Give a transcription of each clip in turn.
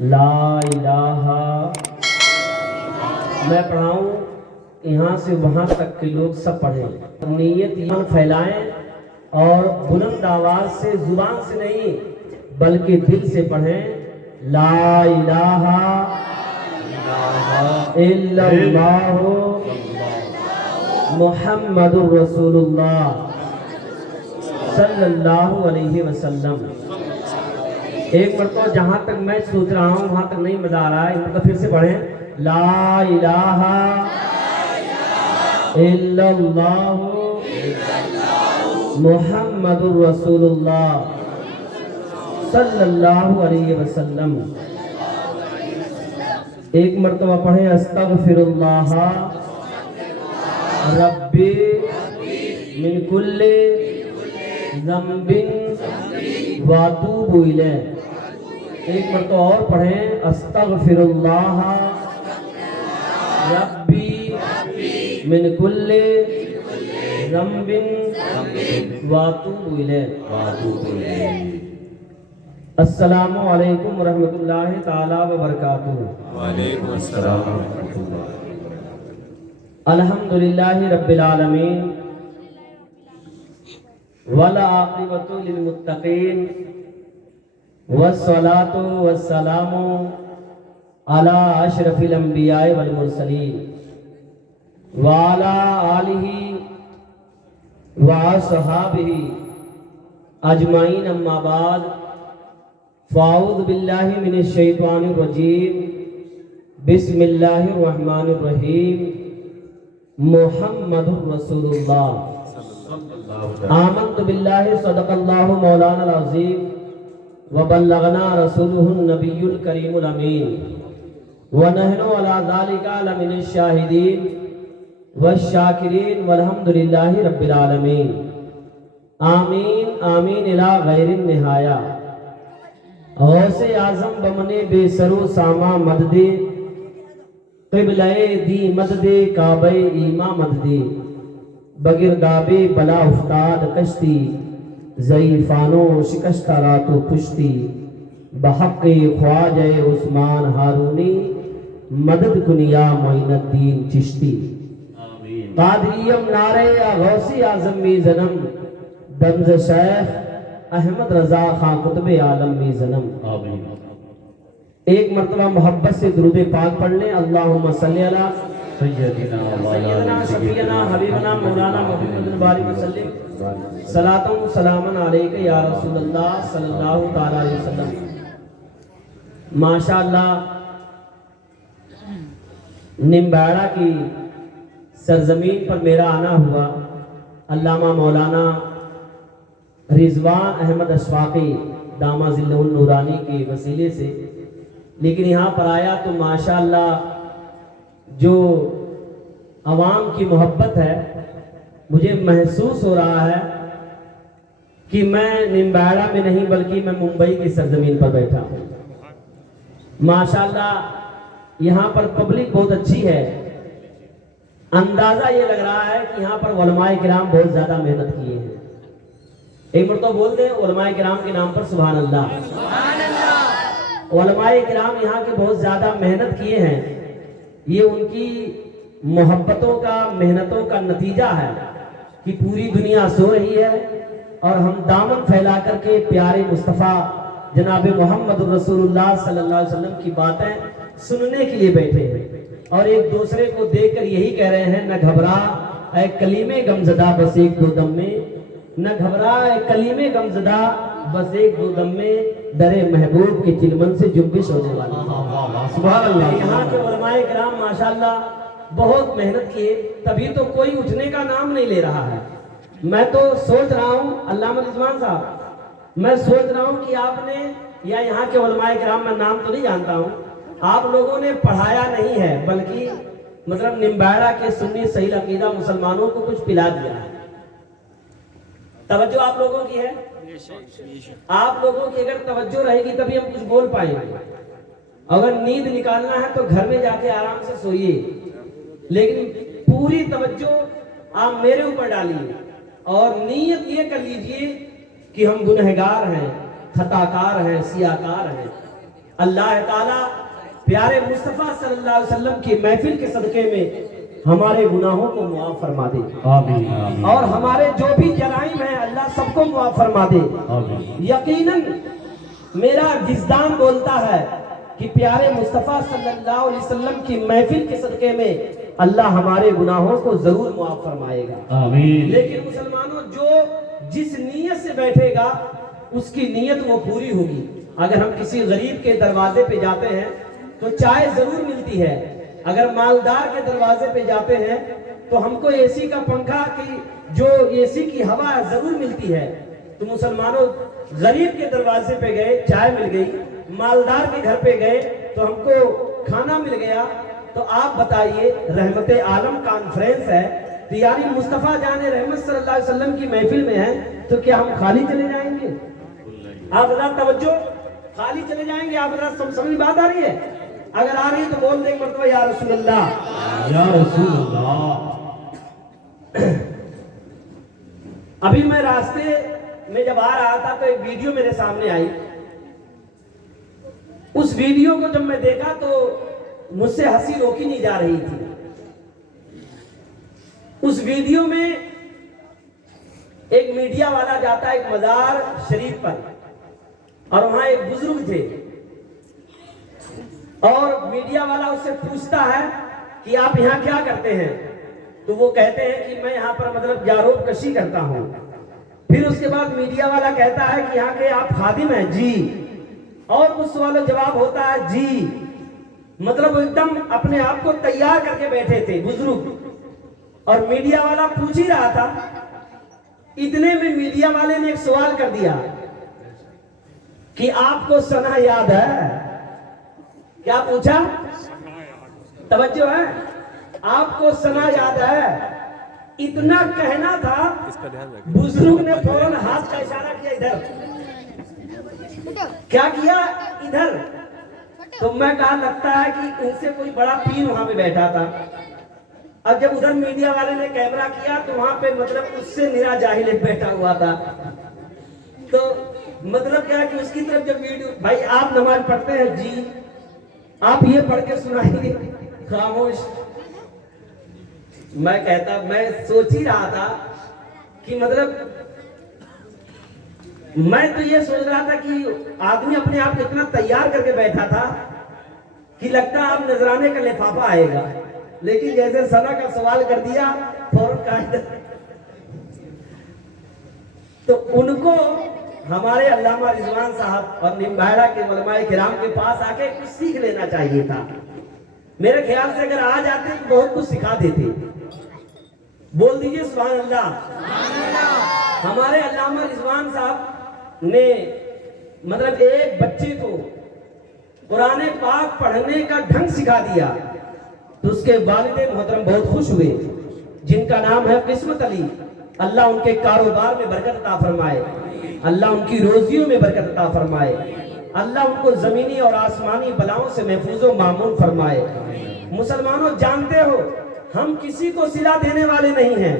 لا الہ، میں پڑھاؤں یہاں سے وہاں تک کے لوگ سب پڑھیں، نیت ایمان پھیلائیں اور بلند آواز سے، زبان سے نہیں بلکہ دل سے پڑھیں، لا الہ الا اللہ محمد رسول اللہ صلی اللہ علیہ وسلم۔ ایک مرتبہ جہاں تک میں سوچ رہا ہوں وہاں تک نہیں مزہ آ رہا ہے، ایک مرتبہ پھر سے پڑھیں، لا الہ الا اللہ محمد رسول اللہ صلی اللہ علیہ وسلم۔ ایک مرتبہ پڑھیں، استغفر اللہ ربی من کل ذنب واتوب الیہ۔ ایک مرتبہ اور پڑھیں، استغفر اللہ ربی من کل ذنب واتوب الیہ۔ السلام علیکم ورحمۃ اللہ تعالی وبرکاتہ۔ وعلیکم السلام ورحمۃ اللہ۔ الحمدللہ رب العالمین والعاقبۃ للمتقین والصلاة والسلام علی اشرف الانبیاء والمرسلین وعلی آلہ وصحابہ اجمعین، اما بعد فاعوذ باللہ من الشیطان الرجیم، بسم اللہ الرحمن الرحیم، محمد رسول اللہ۔ آمنت باللہ صدق اللہ مولانا العظیم وبلغنا رسولہ النبی الکریم الامین ونحن علی ذلک لمن الشاہدین والشاکرین والحمدللہ رب العالمین۔ آمین آمین الی غیر النہایہ۔ غوث اعظم بمن بے سر و ساما مدد، قبلہ دی مدد کعبہ ایما مدد، بگرداب بلا افتاد کشتی، ضعیفانو شکستہ رات و پشتی، بحق خواجہ عثمان ہارونی مدد کنیا معین الدین چشتی۔ قادریم نعرہ غوث اعظم می زنم، دمز شیخ احمد رضا خان قطب عالم می زنم۔ ایک مرتبہ محبت سے درود پاک پڑھ لیں، اللہم صلی علی سیدنا شفیعنا حبیبنا مولانا محمد بارک وسلم، صلاۃ و سلام علیک یا رسول اللہ صلی اللہ تعالی علیہ وسلم۔ ماشاءاللہ نمباڑا کی سرزمین پر میرا آنا ہوا علامہ مولانا رضوان احمد اشفاقی دامہ ظلہ النورانی کے وسیلے سے، لیکن یہاں پر آیا تو ماشاءاللہ جو عوام کی محبت ہے مجھے محسوس ہو رہا ہے کہ میں نمباڑا میں نہیں بلکہ میں ممبئی کی سرزمین پر بیٹھا ہوں۔ ماشاءاللہ یہاں پر پبلک بہت اچھی ہے، اندازہ یہ لگ رہا ہے کہ یہاں پر علماء کرام بہت زیادہ محنت کیے ہیں۔ ایک مرتبہ بول دیں علماء کرام کے نام پر سبحان اللہ۔ علماء کرام یہاں کے بہت زیادہ محنت کیے ہیں، یہ ان کی محبتوں کا، محنتوں کا نتیجہ ہے کہ پوری دنیا سو رہی ہے اور ہم دامن پھیلا کر کے پیارے مصطفیٰ جناب محمد رسول اللہ صلی اللہ علیہ وسلم کی باتیں سننے کے لیے بیٹھے ہیں، اور ایک دوسرے کو دیکھ کر یہی کہہ رہے ہیں، نہ گھبرا اے کلیم غمزدہ بس ایک دو دم میں، نہ گھبرا اے کلیم غمزدہ بس ایک دو دم میں، درے محبوب کے چلمن سے جنبش ہونے والی۔ سبحان اللہ۔ یہاں کے علماء کرام ماشاءاللہ بہت محنت کیے، تبھی تو کوئی اٹھنے کا نام نہیں لے رہا ہے۔ میں تو سوچ رہا ہوں علامہ رضوان صاحب، میں سوچ رہا ہوں کہ آپ نے، یا یہاں کے علماء کرام، میں نام تو نہیں جانتا ہوں، آپ لوگوں نے پڑھایا نہیں ہے بلکہ مطلب نمباڑا کے سنی صحیح عقیدہ مسلمانوں کو کچھ پلا دیا ہے۔ توجہ آپ لوگوں کی ہے، آپ لوگوں کی اگر توجہ رہے گی تبھی ہم کچھ بول پائیں گے۔ اگر نیند نکالنا ہے تو گھر میں جا کے آرام سے سوئیے، لیکن پوری توجہ آپ میرے اوپر ڈالیے اور نیت یہ کر لیجئے کہ ہم گنہگار ہیں، خطاکار ہیں، سیاکار ہیں، اللہ تعالیٰ پیارے مصطفیٰ صلی اللہ علیہ وسلم کی محفل کے صدقے میں ہمارے گناہوں کو معاف فرما دے آمین اور ہمارے جو بھی جرائم ہیں اللہ سب کو معاف فرما دے. آمین یقیناً میرا وجدان بولتا ہے کہ پیارے مصطفیٰ صلی اللہ علیہ وسلم کی محفل کے صدقے میں اللہ ہمارے گناہوں کو ضرور معاف فرمائے گا. آمین. لیکن مسلمانوں جو جس نیت سے بیٹھے گا اس کی نیت وہ پوری ہوگی. اگر ہم کسی غریب کے دروازے پہ جاتے ہیں تو چائے ضرور ملتی ہے. اگر مالدار کے دروازے پہ جاتے ہیں تو ہم کو اے سی کا پنکھا کی جو اے سی کی ہوا ضرور ملتی ہے. تو مسلمانوں غریب کے دروازے پہ گئے چائے مل گئی, مالدار کے گھر پہ گئے تو ہم کو کھانا مل گیا. تو آپ بتائیے رحمت عالم کانفرنس ہے تو یعنی مصطفیٰ جان رحمت صلی اللہ علیہ وسلم کی محفل میں ہے تو کیا ہم خالی چلے جائیں گے؟ آپ حضرات توجہ, خالی چلے جائیں گے؟ آپ حضرات سمجھ بات آ رہی ہے؟ اگر آ رہی ہے تو بول دیں مرتبہ یا رسول اللہ یا رسول اللہ. ابھی میں راستے میں جب آ رہا تھا تو ایک ویڈیو میرے سامنے آئی. اس ویڈیو کو جب میں دیکھا تو مجھ سے ہنسی روکی نہیں جا رہی تھی. اس ویڈیو میں ایک میڈیا والا جاتا ہے ایک مزار شریف پر اور وہاں ایک بزرگ تھے اور میڈیا والا اس سے پوچھتا ہے کہ آپ یہاں کیا کرتے ہیں؟ تو وہ کہتے ہیں کہ میں یہاں پر مطلب جاروب کشی کرتا ہوں. پھر اس کے بعد میڈیا والا کہتا ہے کہ یہاں کے آپ خادم ہیں؟ جی. اور کچھ سوال و جواب ہوتا ہے جی. مطلب وہ ایک دم اپنے آپ کو تیار کر کے بیٹھے تھے بزرگ, اور میڈیا والا پوچھ ہی رہا تھا. اتنے میں میڈیا والے نے ایک سوال کر دیا کہ آپ کو سنا یاد ہے؟ کیا پوچھا؟ توجہ ہے, آپ کو سنا یاد ہے؟ اتنا کہنا تھا بزرگ نے فوراً ہاتھ کا اشارہ کیا ادھر. کیا کیا؟ ادھر. تو میں کہا لگتا ہے کہ ان سے کوئی بڑا پیر وہاں پہ بیٹھا تھا. اب جب ادھر میڈیا والے نے کیمرہ کیا تو وہاں پہ مطلب اس سے نرا جاہل بیٹھا ہوا تھا. تو مطلب کیا کہ اس کی طرف جب ویڈیو, بھائی آپ نماز پڑھتے ہیں؟ جی. آپ یہ پڑھ کے سنائیں گے؟ خاموش. میں سوچ ہی رہا تھا کہ مطلب میں تو یہ سوچ رہا تھا کہ آدمی اپنے آپ کو اتنا تیار کر کے بیٹھا تھا کہ لگتا ہے آپ نذرانے کا لفافہ آئے گا, لیکن جیسے سنا کا سوال کر دیا فوراً. تو ان کو ہمارے علامہ رضوان صاحب اور نمبہرہ کے علماء کرام کے پاس آ کے کچھ سیکھ لینا چاہیے تھا. میرے خیال سے اگر آ جاتے تو بہت کچھ سکھا دیتے. بول دیجئے سبحان اللہ. ہمارے علامہ رضوان صاحب نے مطلب ایک بچے کو قرآن پاک پڑھنے کا ڈھنگ سکھا دیا تو اس کے والد محترم بہت خوش ہوئے, جن کا نام ہے قسمت علی. اللہ ان کے کاروبار میں برکت عطا فرمائے, اللہ ان کی روزیوں میں برکت عطا فرمائے, اللہ ان کو زمینی اور آسمانی بلاؤں سے محفوظ و معمون فرمائے. مسلمانوں جانتے ہو ہم کسی کو صلہ دینے والے نہیں ہیں,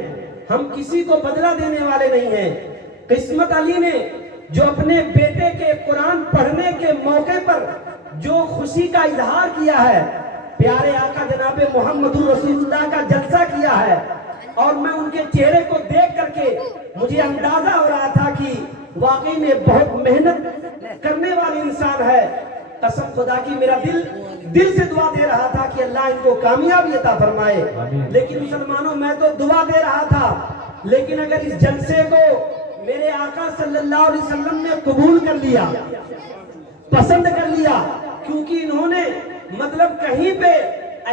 ہم کسی کو بدلہ دینے والے نہیں ہیں. قسمت علی نے جو اپنے بیٹے کے قرآن پڑھنے کے موقع پر جو خوشی کا اظہار کیا ہے, پیارے آقا جناب محمد رسول اللہ کا جلسہ کیا ہے, اور میں ان کے چہرے کو دیکھ کر کے مجھے اندازہ ہو رہا تھا کہ واقعی میں بہت محنت کرنے والی انسان ہے. قسم خدا کی میرا دل سے دعا دے رہا تھا کہ اللہ ان کو کامیابی عطا فرمائے. لیکن مسلمانوں میں تو دعا دے رہا تھا, لیکن اگر اس جلسے کو میرے آقا صلی اللہ علیہ وسلم نے قبول کر لیا, پسند کر لیا, کیونکہ انہوں نے مطلب کہیں پہ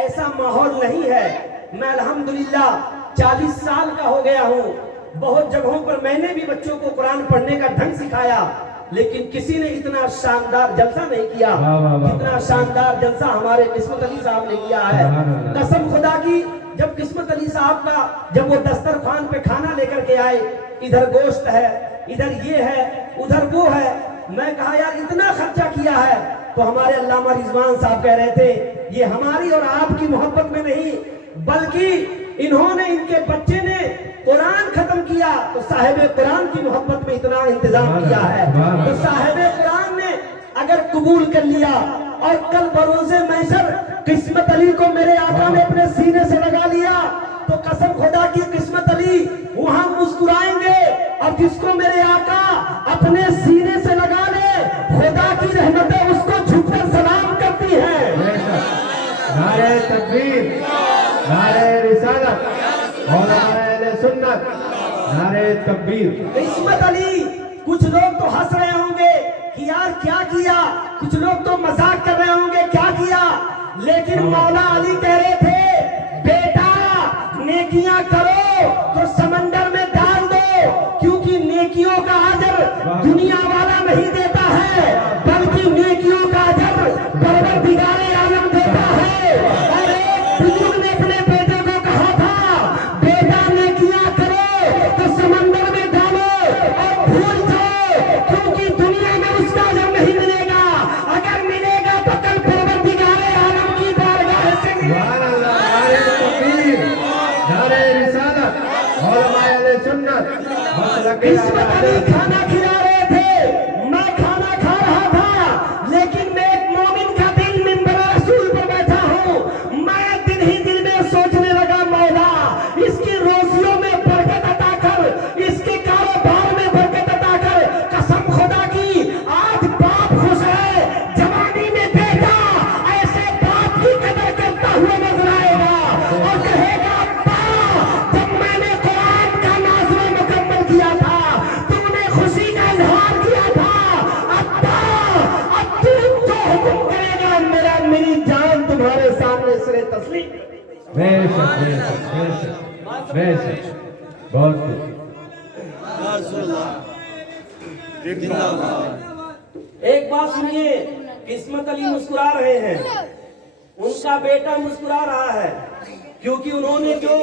ایسا ماحول نہیں ہے. میں الحمدللہ 40 سال کا ہو گیا ہوں, بہت جگہوں پر میں نے بھی بچوں کو قرآن پڑھنے کا ڈھنگ سکھایا, لیکن کسی نے اتنا شاندار جلسہ نہیں کیا جتنا شاندار جلسہ ہمارے قسمت علی صاحب نے کیا ہے. قسم خدا کی جب قسمت علی صاحب کا جب وہ دسترخوان پہ کھانا لے کر کے آئے, ادھر گوشت ہے, ادھر یہ ہے, ادھر وہ ہے, میں کہا یار اتنا خرچہ کیا ہے. تو ہمارے علامہ رضوان صاحب کہہ رہے تھے یہ ہماری اور آپ کی محبت میں نہیں, بلکہ انہوں نے ان کے بچے نے قرآن ختم کیا تو صاحب قرآن کی محبت میں اتنا انتظام کیا ہے. تو صاحب قرآن نے اگر قبول کر لیا اور کل بروز محشر قسمت علی کو میرے آقا نے اپنے سینے سے لگا لیا تو قسم خدا کی قسمت علی وہاں مسکرائیں گے، اور جس کو میرے آقا اپنے سینے سے لگا لے خدا کی رحمتیں اس کو جھک کر سلام کرتی ہیں۔ نعرہ تکبیر، نعرہ رسالت، علماء اہل سنت، نعرہ تکبیر۔ قسمت علی، کچھ لوگ تو ہنس رہے ہوں گے کہ یار کیا کیا، کچھ لوگ تو مذاق کر رہے ہوں گے کیا کیا، لیکن مولا علی کہہ رہے تھے بیٹا نیکیاں کرو تو سمندر میں ڈال دو، کیونکہ نیکیوں کا اجر دنیا والا نہیں دیتا ہے بلکہ نیکیوں کا اجر پروردگار عالم دیتا ہے۔ اور ایک بزرگ نے اپنے بیٹے کو کہا تھا بیٹا نیکیاں کرو تو سمندر میں ڈالو اور بھول جاؤ، کیونکہ دنیا میں اس کا اجر نہیں ملے گا، اگر ملے گا تو کل پروردگار عالم کی بارگاہ سے ملے گا۔ سبحان اللہ، نعرہ تکبیر، نعرہ رسالت، علماء اہل سنت، مسلک قسمت علی اہل کھانا کھلا رہے تھے، میں کھانا کھا رہا تھا، لیکن میں ایک مومن کا دل منبر رسول پر بیٹھا ہوں، میں دل ہی دل میں سوچنے لگا مولا اس کی روزیوں میں برکت عطا کر، اس کے کاروبار میں برکت عطا کر، قسم خدا کی آج باپ خوش ہے، جوانی میں بیٹا ایسے باپ کی قدر کرتا ہوا نظر آئے گا اور کہے گا ابا جب میں نے قرآن کا نازلہ مکمل کیا تھا تم نے خوشی کا اظہار کیا تھا، ابا اب تم جو حکم کرے گا میری جان تمہارے سامنے سر تسلیم۔ بے شک، بے شک، بے شک، بے شک، بہت خوب۔ ایک بات سنیے، قسمت علی مسکرا رہے ہیں، ان کا بیٹا مسکرا رہا ہے، کیونکہ انہوں نے جو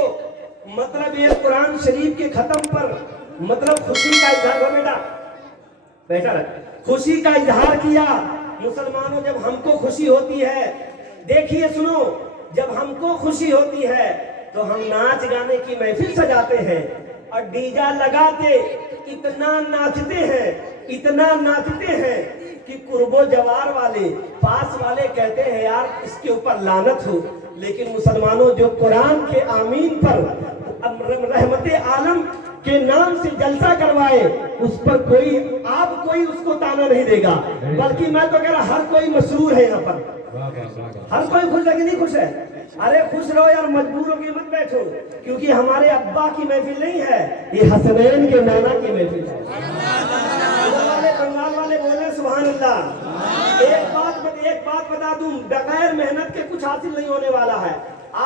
مطلب یہ قرآن شریف کے ختم پر مطلب خوشی کا اظہار ہو بیٹا خوشی کا اظہار کیا۔ مسلمانوں جب ہم کو خوشی ہوتی ہے، دیکھیے سنو، جب ہم کو خوشی ہوتی ہے تو ہم ناچ گانے کی محفل سجاتے ہیں اور ڈیجا لگاتے اتنا ناچتے ہیں کہ قرب و جوار والے پاس والے کہتے ہیں یار اس کے اوپر لعنت ہو۔ لیکن مسلمانوں جو قرآن کے آمین پر رحمت عالم کے نام سے جلسہ کروائے اس پر کوئی اس کو تانا نہیں دے گا، بلکہ میں تو کہہ رہا ہر کوئی مسرور ہے یہاں پر، ہر کوئی خوش ہے کہ نہیں خوش ہے؟ ارے خوش رہو یار، مجبور ہو کے مت بیٹھو، کیونکہ ہمارے ابا کی محفل نہیں ہے، یہ حسنین کے نانا کی محفل ہے۔ بنگال والے بولے سبحان اللہ۔ ایک بات بتا دوں، بغیر محنت کے کچھ حاصل نہیں ہونے والا ہے۔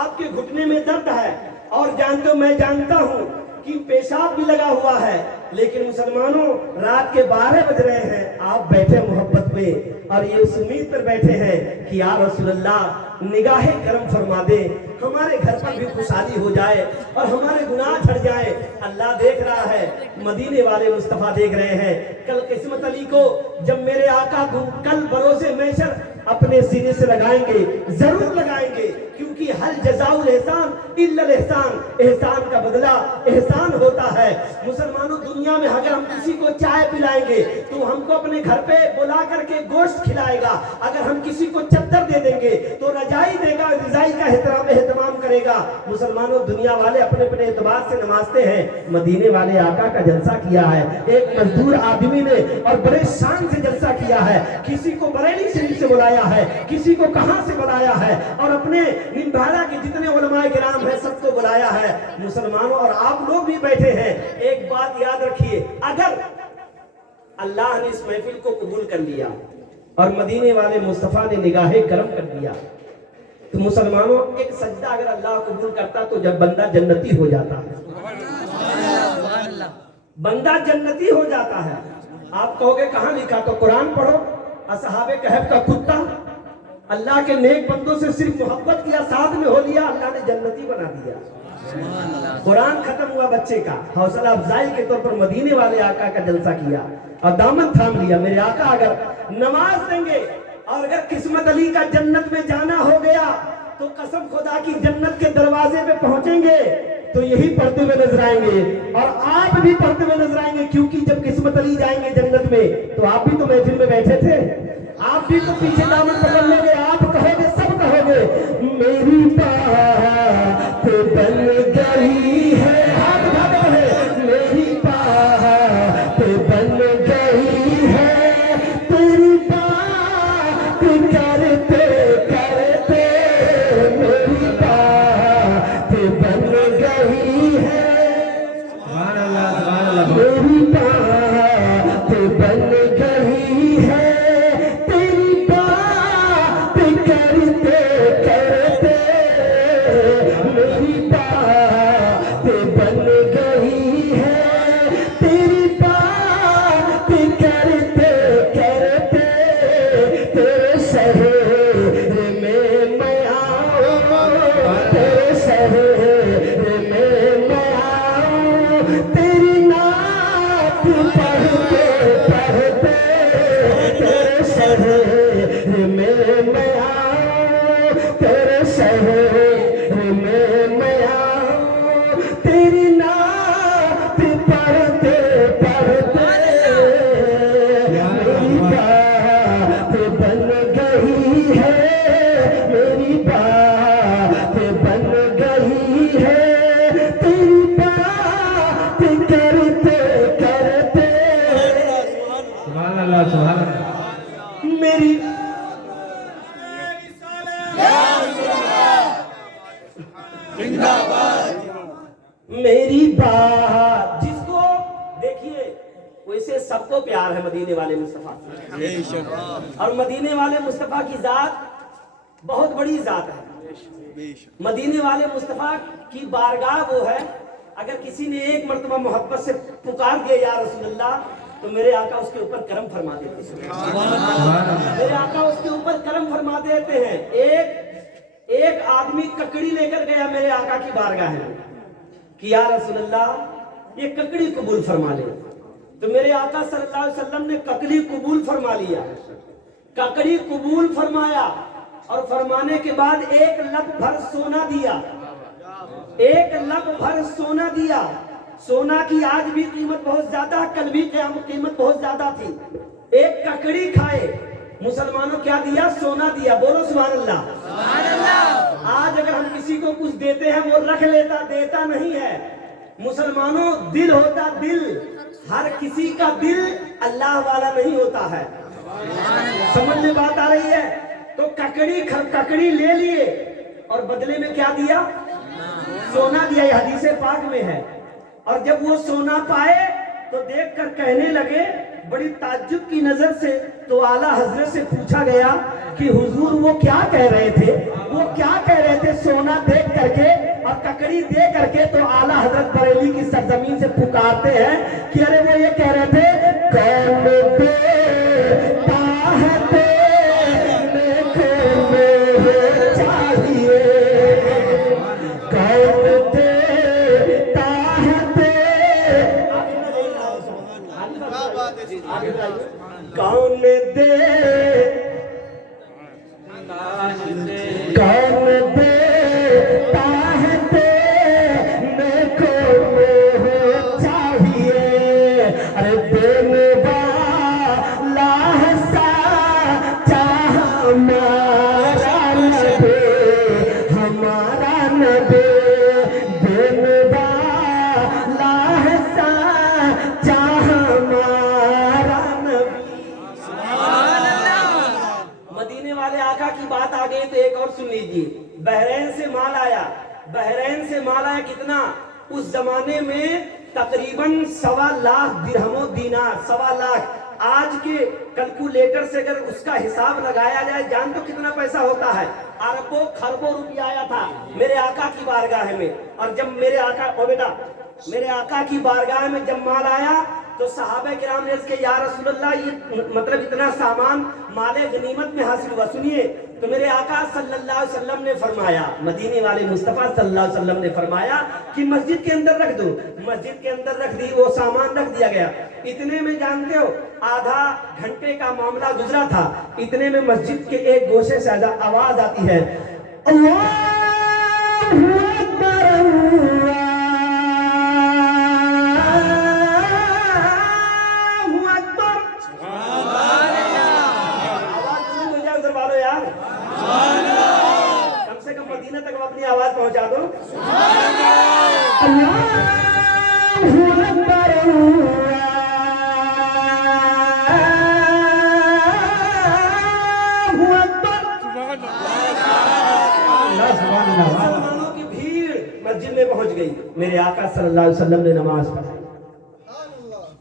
آپ کے گھٹنے میں درد ہے اور میں جانتا ہوں کہ پیشاب بھی لگا ہوا ہے، لیکن مسلمانوں رات کے 12 بج رہے ہیں، آپ بیٹھے محبت میں اور یہ اس امید پر بیٹھے ہیں کہ یا رسول اللہ نگاہ کرم فرما دے، ہمارے گھر پر بھی خوشحالی ہو جائے اور ہمارے گناہ جھڑ جائے۔ اللہ دیکھ رہا ہے، مدینے والے مصطفیٰ دیکھ رہے ہیں۔ کل قسمت علی کو جب میرے آقا کو کل بروز محشر اپنے سینے سے لگائیں گے، ضرور لگائیں گے، کیونکہ ہل جزاء الاحسان الا الاحسان، احسان کا بدلہ احسان ہوتا ہے۔ مسلمانوں دنیا میں اگر ہم کسی کو چائے پلائیں گے تو ہم کو اپنے گھر پہ بلا کر کے گوشت کھلائے گا، اگر ہم کسی کو چادر دے دیں گے تو رضائی دے گا، رضائی کا اہتمام کرے گا۔ مسلمانوں دنیا والے اپنے اپنے اعتبار سے نوازتے ہیں، مدینے والے آقا کا جلسہ کیا ہے، ایک مزدور آدمی نے اور بڑے شان سے جلسہ کیا ہے، کسی کو بریلی شریف سے بلایا ہے، کسی کو کہاں سے بلایا ہے، اور اپنے نمبھاڑا کے جتنے علماء کرام ہیں سب کو بلایا ہے۔ مسلمانوں اور آپ لوگ بھی بیٹھے ہیں، ایک بات یاد رکھیے، اگر اللہ نے اس محفل کو قبول کر لیا اور مدینے والے مصطفیٰ نے نگاہ کرم کر دیا تو مسلمانوں ایک سجدہ اگر اللہ قبول کرتا تو جب بندہ جنتی ہو جاتا ہے، بندہ جنتی ہو جاتا ہے۔ آپ کہو گے کہاں لکھا؟ تو قرآن پڑھو، اصحاب کہف کا کتا اللہ کے نیک بندوں سے صرف محبت کیا، ساتھ میں ہو لیا، اللہ نے جنتی بنا دیا۔ قرآن ختم ہوا بچے کا، حوصلہ افزائی کے طور پر مدینے والے آقا کا جلسہ کیا اور دامن تھام لیا۔ میرے آقا اگر نماز دیں گے اور اگر قسمت علی کا جنت میں جانا ہو گیا تو قسم خدا کی جنت کے دروازے پہ پہنچیں گے تو یہی پڑھتے ہوئے نظر آئیں گے اور آپ بھی پڑھتے ہوئے نظر آئیں گے، کیونکہ جب قسمت علی جائیں گے جنت میں تو آپ بھی تو محفل میں بیٹھے تھے۔ आप भी तो पीछे दामन पकड़ लोगे, आप कहोगे, सब कहोगे मेरी बात बन गई है, हाथ उठा के कहे मेरी बात बन गई है, तेरी बात करते करते मेरी बात बन गई है, सुभान अल्लाह, सुभान अल्लाह। मेरी बात बन गई है, तेरी बात करते करते मेरी बात बन गई है, तेरी बात करते करते तेरे शहर में मैं आऊं, तेरे शहर में मैं आऊं, तेरी नात पढ़ते पढ़ते तेरे शहर में मैं आऊं, तेरे शहर में मैं आऊं, तेरी नात पढ़ते पढ़ते मेरी बात बन गई है, मेरी बात बन गई है, तेरी बात करते करते सुभान अल्लाह, सुभान अल्लाह। मेरी मेरी बात, जिसको देखिए वैसे सबको प्यार है मदीने वाले मुस्तफा से, और मदीने वाले मुस्तफा की जात बहुत बड़ी जात है। मदीने वाले मुस्तफा की बारगाह वो है, अगर किसी ने एक मर्तबा मोहब्बत से पुकार दिया या रसूलुल्लाह, तो मेरे आका उसके ऊपर करम फरमा देते हैं, मेरे आका उसके ऊपर करम फरमा देते हैं। एक आदमी ककड़ी लेकर गया मेरे आका की बारगाह में कि या रसूलुल्लाह ये ककड़ी कबूल फरमा ले, तो मेरे आका सल्लल्लाहु अलैहि वसल्लम ने ककड़ी कबूल फरमा लिया, ककड़ी कबूल फरमाया, और फरमाने के बाद एक लब भर सोना दिया, एक लब भर सोना दिया। सोना की आज भी कीमत बहुत ज्यादा, कल भी कीमत बहुत ज्यादा थी। एक ककड़ी खाए, मुसलमानों क्या दिया? सोना दिया। बोलो सुभान अल्लाह। आज अगर हम किसी को कुछ देते हैं वो रख लेता, देता नहीं है। मुसलमानों दिल होता, दिल, हर किसी का दिल अल्लाह वाला नहीं होता है। समझ में बात आ रही है? तो ककड़ी ले लिए और बदले में क्या दिया? सोना दिया। ये हदीस पाक में है। और जब वो सोना पाए तो देखकर कहने लगे बड़ी ताज्जुब की नजर से, तो आला हजरत से पूछा गया कि हुजूर वो क्या कह रहे थे, वो क्या कह रहे थे सोना देख करके और ककड़ी दे करके? तो आला हजरत बरेली की सरजमीन से पुकारते हैं कि अरे वो ये कह रहे थे, कौन देता है देने को मेरे चाहिए, कौन देता है कौन दे, कौन देता है देने को मेरे चाहिए। अरे देने वाला है साचा हमारा नबी, हमारा नबी। देने वाला है साचा हमारा नबी। मदीने वाले आका की बात आ गई तो एक और सुन लीजिए। बहरैन से माल आया, बहरैन से माल आया कितना? उस जमाने में तकरीबन 1.25 लाख दिरहमो दीनार, 1.25 लाख। आज के कैलकुलेटर से अगर उसका हिसाब लगाया जाए, जान तो कितना पैसा होता है? अरबों खरबों रुपया आया था मेरे आका की बारगाह में। और जब मेरे आका, ओ बेटा, मेरे आका की बारगाह में जब माल आया तो सहाबा किराम ने इसके या रसूलल्लाह ये मतलब इतना सामान माले गनीमत में हासिल हुआ। सुनिए, तो मेरे आका सल्लल्लाहु अलैहि वसल्लम ने फरमाया, मदीने वाले मुस्तफा सल्लल्लाहु अलैहि वसल्लम ने फरमाया कि मस्जिद के अंदर रख दो। मस्जिद के अंदर रख दी, वो सामान रख दिया गया। इतने में जानते हो आधा घंटे का मामला गुजरा था। इतने में मस्जिद के एक गोशे से आवाज आती है, अल्लाहु अकबर, है? कम से कम मदीना तक अपनी आवाज पहुंचा दो। अल्लाहु अकबर, मुसलमानों की भीड़ मस्जिद में पहुंच गई। मेरे आका सल्लल्लाहु अलैहि वसल्लम ने नमाज पढ़ी,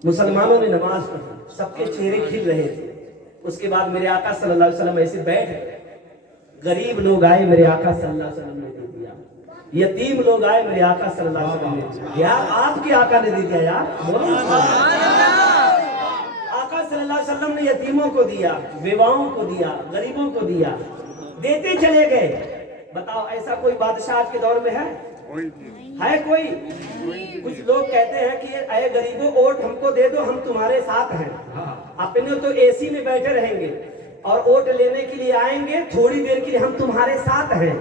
मुसलमानों ने नमाज पढ़ी, सबके चेहरे खिल रहे थे। उसके बाद मेरे आका सल्लल्लाहु अलैहि वसल्लम ऐसे बैठ गए। गरीब लोग आए, मेरे आका सल्लल्लाहु अलैहि वसल्लम ने दे दिया। यतीम लोग आए, मेरे आका सल्लल्लाहु अलैहि वसल्लम ने दिया। यार आपके आका ने दे दिया यार, बोलो। आका सल्लल्लाहु अलैहि वसल्लम ने यतीमों को दिया, विधवाओं को दिया, गरीबों को दिया, देते चले गए। बताओ ऐसा कोई बादशाह आज के दौर में है कोई? कुछ लोग कहते हैं कि अरे गरीबों वोट हमको दे दो, हम तुम्हारे साथ हैं। अपने तो एसी में बैठे रहेंगे और वोट लेने के लिए आएंगे, थोड़ी देर के लिए हम तुम्हारे साथ हैं,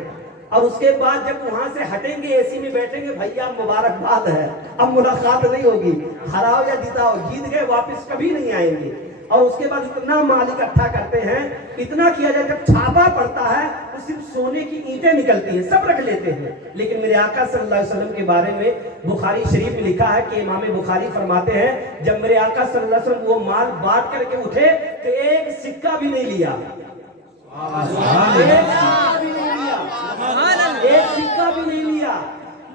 और उसके बाद जब वहां से हटेंगे, एसी में बैठेंगे, भैया मुबारकबाद है, अब मुलाकात नहीं होगी, हराओ या जिताओ, जीत गए, वापस कभी नहीं आएंगे। और उसके बाद इतना माल इकट्ठा करते हैं, इतना किया जाए, जब छापा पड़ता है तो सिर्फ सोने की ईंटें निकलती हैं, सब रख लेते हैं। लेकिन मेरे आका सल्लल्लाहु अलैहि वसल्लम के बारे में बुखारी शरीफ में लिखा है कि इमाम बुखारी फरमाते हैं, जब मेरे आका सल्लल्लाहु अलैहि वसल्लम वो माल बांट करके उठे तो एक सिक्का भी नहीं लिया, एक सिक्का भी नहीं लिया,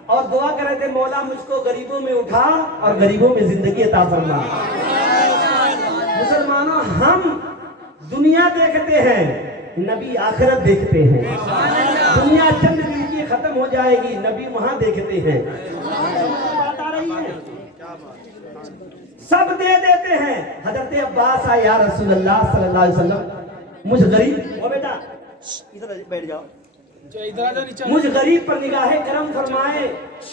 और दुआ कर रहे थे, मौला मुझको गरीबों में उठा और गरीबों में जिंदगी अता फरमा। मुसलमानों, हम दुनिया देखते हैं, नबी आखिरत देखते हैं। दुनिया चंद दिन की खत्म हो जाएगी, नबी वहां देखते हैं। बात आ रही है? सब दे देते हैं। हजरत अब्बास आए, या रसूल अल्लाह सल्लल्लाहु अलैहि वसल्लम, मुझ गरीब, ओ बेटा इधर बैठ जाओ, मुझ गरीब पर निगाहे करम फरमाए,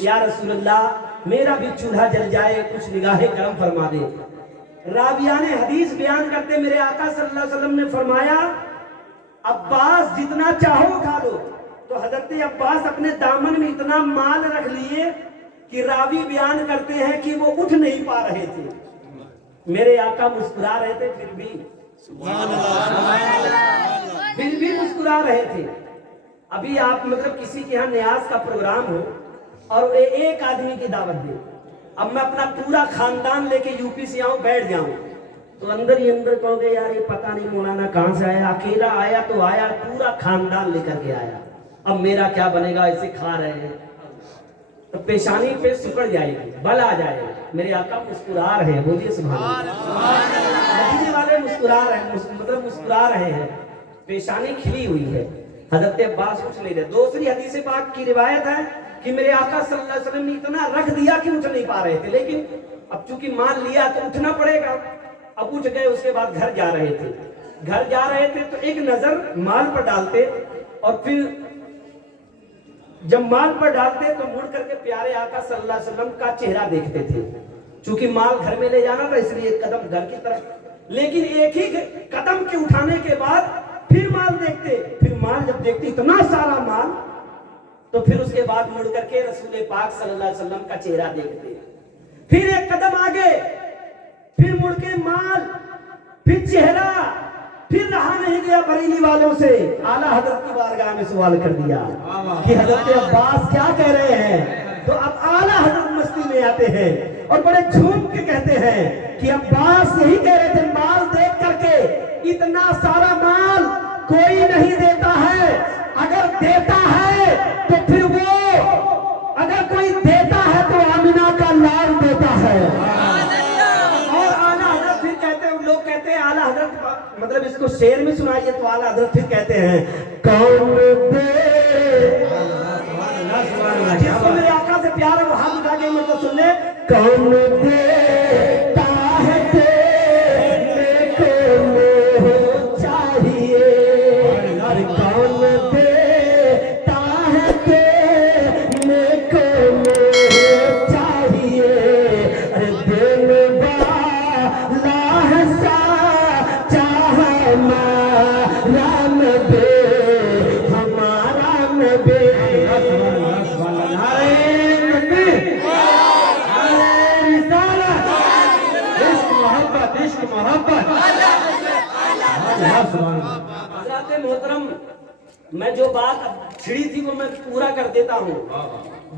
या रसूल अल्लाह मेरा भी चूल्हा जल जाए, कुछ निगाहे करम फरमा दे। राविया ने हदीस बयान करते मेरे आका सल्लल्लाहु अलैहि वसल्लम ने फरमाया, अब्बास जितना चाहो उठा लो। तो हजरत अब्बास अपने दामन में इतना माल रख लिए कि रावी बयान करते हैं कि वो उठ नहीं पा रहे थे। मेरे आका मुस्कुरा रहे थे, फिर भी मुस्कुरा रहे थे। अभी आप मतलब किसी के यहाँ न्याज का प्रोग्राम हो और एक आदमी की दावत दे, अब मैं अपना पूरा खानदान लेके यूपी से आऊं, बैठ जाऊं, तो अंदर ही अंदर कहोगे यार ये पता नहीं मौलाना कहां से आया, अकेला आया तो आया, पूरा खानदान लेकर के आया, अब मेरा क्या बनेगा, ऐसे खा रहे हैं, तो पेशानी पे सुकड़ जाएगी, बल आ जाएगा। मेरे आका मुस्कुरा रहे हैं, बोलिए सुभान अल्लाह। मदीने वाले मुस्कुरा रहे हैं, मतलब मुस्कुरा रहे हैं, पेशानी खिली हुई है। हजरत अब्बास उठ नहीं रहे। दूसरी हदीस पाक की रिवायत है कि मेरे आका सल्लल्लाहु अलैहि वसल्लम ने इतना रख दिया कि उठ नहीं पा रहे थे, लेकिन अब चूंकि मान लिया तो उठना पड़ेगा। अब उठ गए, उसके बाद घर जा रहे थे तो एक नजर माल पर डालते, और फिर जब माल पर डालते तो मुड़ करके प्यारे आका सल्लल्लाहु अलैहि वसल्लम का चेहरा देखते थे। चूंकि माल घर में ले जाना था, इसलिए एक कदम घर की तरफ, लेकिन एक ही कदम के उठाने के बाद फिर माल देखते, फिर माल जब देखते इतना सारा माल, तो फिर उसके बाद मुड़ करके रसूल पाक सल्लल्लाहु अलैहि वसल्लम का चेहरा देखते, फिर एक कदम आगे, फिर मुड़ के माल, फिर चेहरा, फिर रहा नहीं गया बरेली वालों से आला हजरत की बारगाह में सवाल कर दिया कि हजरत अब्बास क्या कह रहे हैं। तो अब आला हजरत मस्ती में आते हैं और बड़े झूम के कहते हैं कि अब्बास यही कह रहे थे, माल देख करके, इतना सारा माल कोई नहीं देता है, अगर देता है तो फिर वो, अगर कोई देता है तो आमिना का लाल देता है। और आला हजरत फिर कहते हैं, लोग कहते हैं आला हजरत, मतलब इसको शेर में सुनाइए तो आला हजरत फिर कहते हैं, कौन दे, जिसको मेरे आका से प्यार है वो हाथ उठा के मतलब सुन ले, कौन देता है तेरे को मोह चाहिए, कौन देता है तेरे को मोह चाहिए, अरे देने वाला है साचा हमारा नबी, हमारा नबी। हजरत حضرت محترم میں جو بات چھڑی تھی وہ میں پورا کر دیتا ہوں.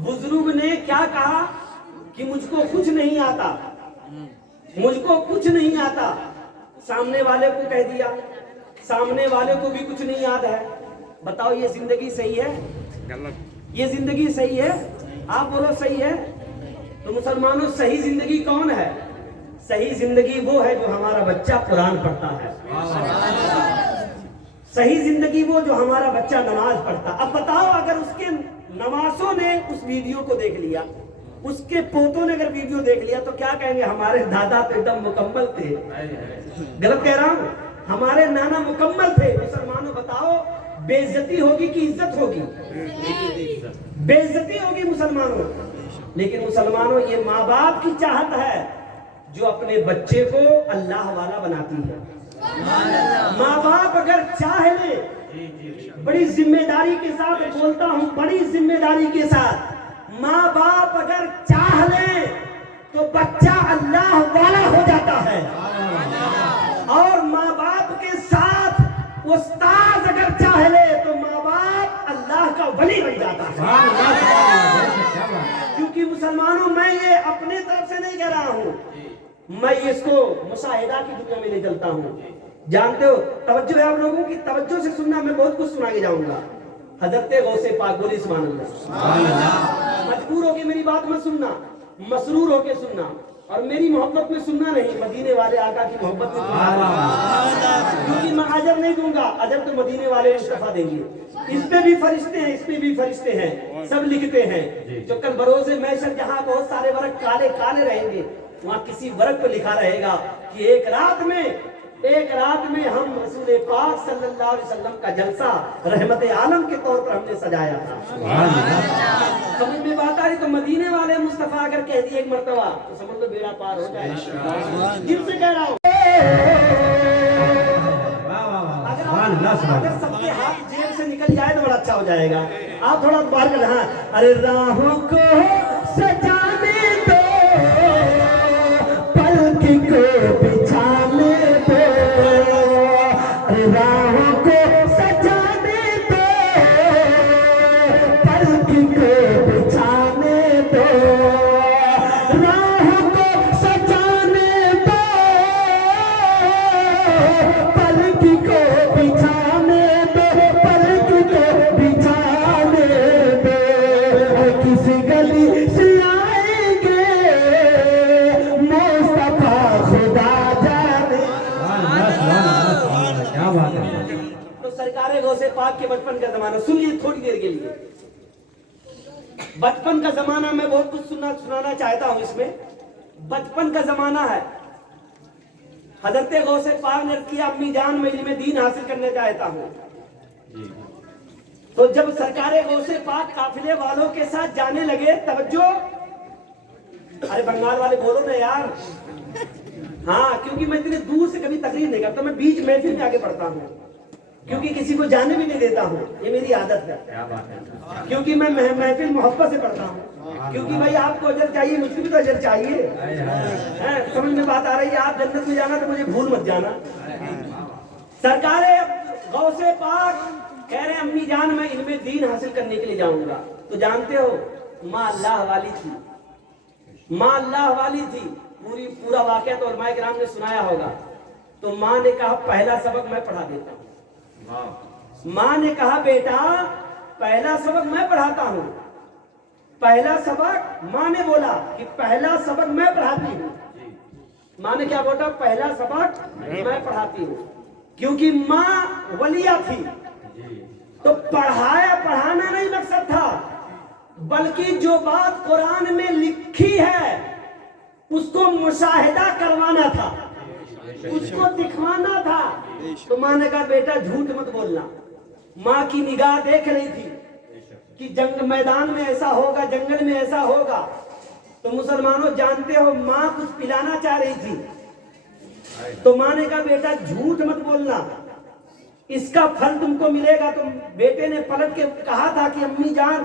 بزرگ نے کیا کہا کہ مجھ کو کچھ نہیں آتا, مجھ کو کچھ نہیں آتا. سامنے والے کو کہہ دیا, سامنے والے کو بھی کچھ نہیں یاد ہے. بتاؤ یہ زندگی صحیح ہے؟ یہ زندگی صحیح ہے؟ آپ بولو صحیح ہے. تو مسلمانوں صحیح زندگی کون ہے؟ صحیح زندگی وہ ہے جو ہمارا بچہ قرآن پڑھتا ہے. صحیح زندگی وہ جو ہمارا بچہ نماز پڑھتا. اب بتاؤ اگر اس کے نواسوں نے اس ویڈیو کو دیکھ لیا, اس کے پوتوں نے اگر ویڈیو دیکھ لیا تو کیا کہیں گے؟ ہمارے دادا تو ایک دم مکمل تھے. غلط کہہ رہا ہوں؟ ہمارے نانا مکمل تھے. مسلمانوں بتاؤ بے عزتی ہوگی کہ عزت ہوگی؟ بے عزتی ہوگی مسلمانوں. لیکن مسلمانوں یہ ماں باپ کی چاہت ہے جو اپنے بچے کو اللہ والا بناتی ہے. ماں باپ اگر چاہ لے, بڑی ذمہ داری کے ساتھ بولتا ہوں, بڑی ذمہ داری کے ساتھ, ماں باپ اگر چاہ لے تو بچہ اللہ والا ہو جاتا ہے. اور ماں باپ کے ساتھ استاد اگر چاہ لے تو ماں باپ اللہ کا ولی بن جاتا ہے. کیونکہ مسلمانوں میں یہ اپنے طرف سے نہیں کہہ رہا ہوں, میں اس کو مشاہدہ کی دنیا میں لے چلتا ہوں. جانتے ہو, توجہ ہے آپ لوگوں کی, توجہ سے سننا, میں بہت کچھ سنا کے جاؤں گا. حضرت غوث پاک, بولی سبحان اللہ. مجبور ہو کے میری بات میں سننا, مسرور ہو کے سننا, اور میری محبت میں سننا نہیں, مدینے والے آقا کی محبت میں سننا. کیونکہ میں اجر نہیں دوں گا, اجر تو مدینے والے مصطفیٰ دیں گے. اس پہ بھی فرشتے ہیں, اس پہ بھی فرشتے ہیں, سب لکھتے ہیں. جو کل بروز محشر جہاں بہت سارے ورق کالے کالے رہیں گے, وہاں کسی ورق پہ لکھا رہے گا کہ ایک رات میں ہم رسول پاک صلی اللہ علیہ وسلم کا جلسہ رحمت عالم کے طور پر ہم نے سجایا تھا. سمجھ میں بات آ رہی؟ تو مدینے والے مصطفیٰ اگر کہہ دیے ایک مرتبہ تو سمجھ لو بیڑا پار ہو جائے. جن سے کہہ رہا ہوں, اگر سب کے ہاتھ جیب سے نکل جائے تو بڑا اچھا ہو جائے گا. آپ تھوڑا باہر کر. ہاں, ارے راہوں کو سجانے دو, پلک کو بچھانے دو, راہوں کو سجانے دو, پلک کو بچھانے دو, راہوں کو سجانے دو, پلک کو بچھانے دو, پلک کو بچھانے دو. کسی گلی سے آئیں گے مصطفیٰ خدا جانے. کیا بات ہے. تو سرکار غوث پاک کے بچپن کا زمانہ سنیے تھوڑی دیر کے لیے. بچپن کا زمانہ میں بہت کچھ سنانا چاہتا ہوں. اس میں بچپن کا زمانہ ہے. حضرت غوث پاک نے کیا امی جان میں علم دین حاصل کرنا چاہتا ہوں. تو جب سرکار غوث پاک قافلے والوں کے ساتھ جانے لگے, توجہ, ارے بنگال والے بولو نا یار. ہاں, کیونکہ میں اتنے دور سے کبھی تقریر نہیں کرتا, میں بیچ محفل میں آگے پڑھتا ہوں, کیونکہ کسی کو جانے بھی نہیں دیتا ہوں, یہ میری عادت ہے. کیونکہ میں محفل محبت سے پڑھتا ہوں, کیونکہ بھائی آپ کو اجر چاہیے, مجھ کو بھی تو اجر چاہیے. سمجھ میں بات آ رہی ہے؟ آپ جنت میں جانا تو مجھے بھول مت جانا. سرکار غوث پاک کہہ رہے ہیں امی جان میں علم دین حاصل کرنے کے لیے جاؤں گا. تو جانتے ہو ماں اللہ والی تھی, ماں اللہ والی تھی. پورا واقعہ تو علماء کرام نے سنایا ہوگا. تو ماں نے کہا پہلا سبق میں پڑھا دیتا ہوں. ماں نے کہا بیٹا پہلا سبق میں پڑھاتا ہوں. پہلا سبق ماں نے بولا کہ پہلا سبق میں پڑھاتی ہوں. ماں نے کیا بولا؟ پہلا سبق میں پڑھاتی ہوں. کیونکہ ماں ولیہ تھی تو پڑھانا نہیں مقصد تھا, بلکہ جو بات قرآن میں لکھی ہے اس کو مشاہدہ کروانا تھا, اس کو دکھوانا تھا. تو ماں نے کہا بیٹا جھوٹ مت بولنا. ماں کی نگاہ دیکھ رہی تھی کہ جنگ میدان میں ایسا ہوگا, جنگل میں ایسا ہوگا. تو مسلمانوں جانتے ہو ماں کچھ پلانا چاہ رہی تھی. تو ماں نے کہا بیٹا جھوٹ مت بولنا, اس کا پھل تم کو ملے گا. تو بیٹے نے پلٹ کے کہا تھا کہ امی جان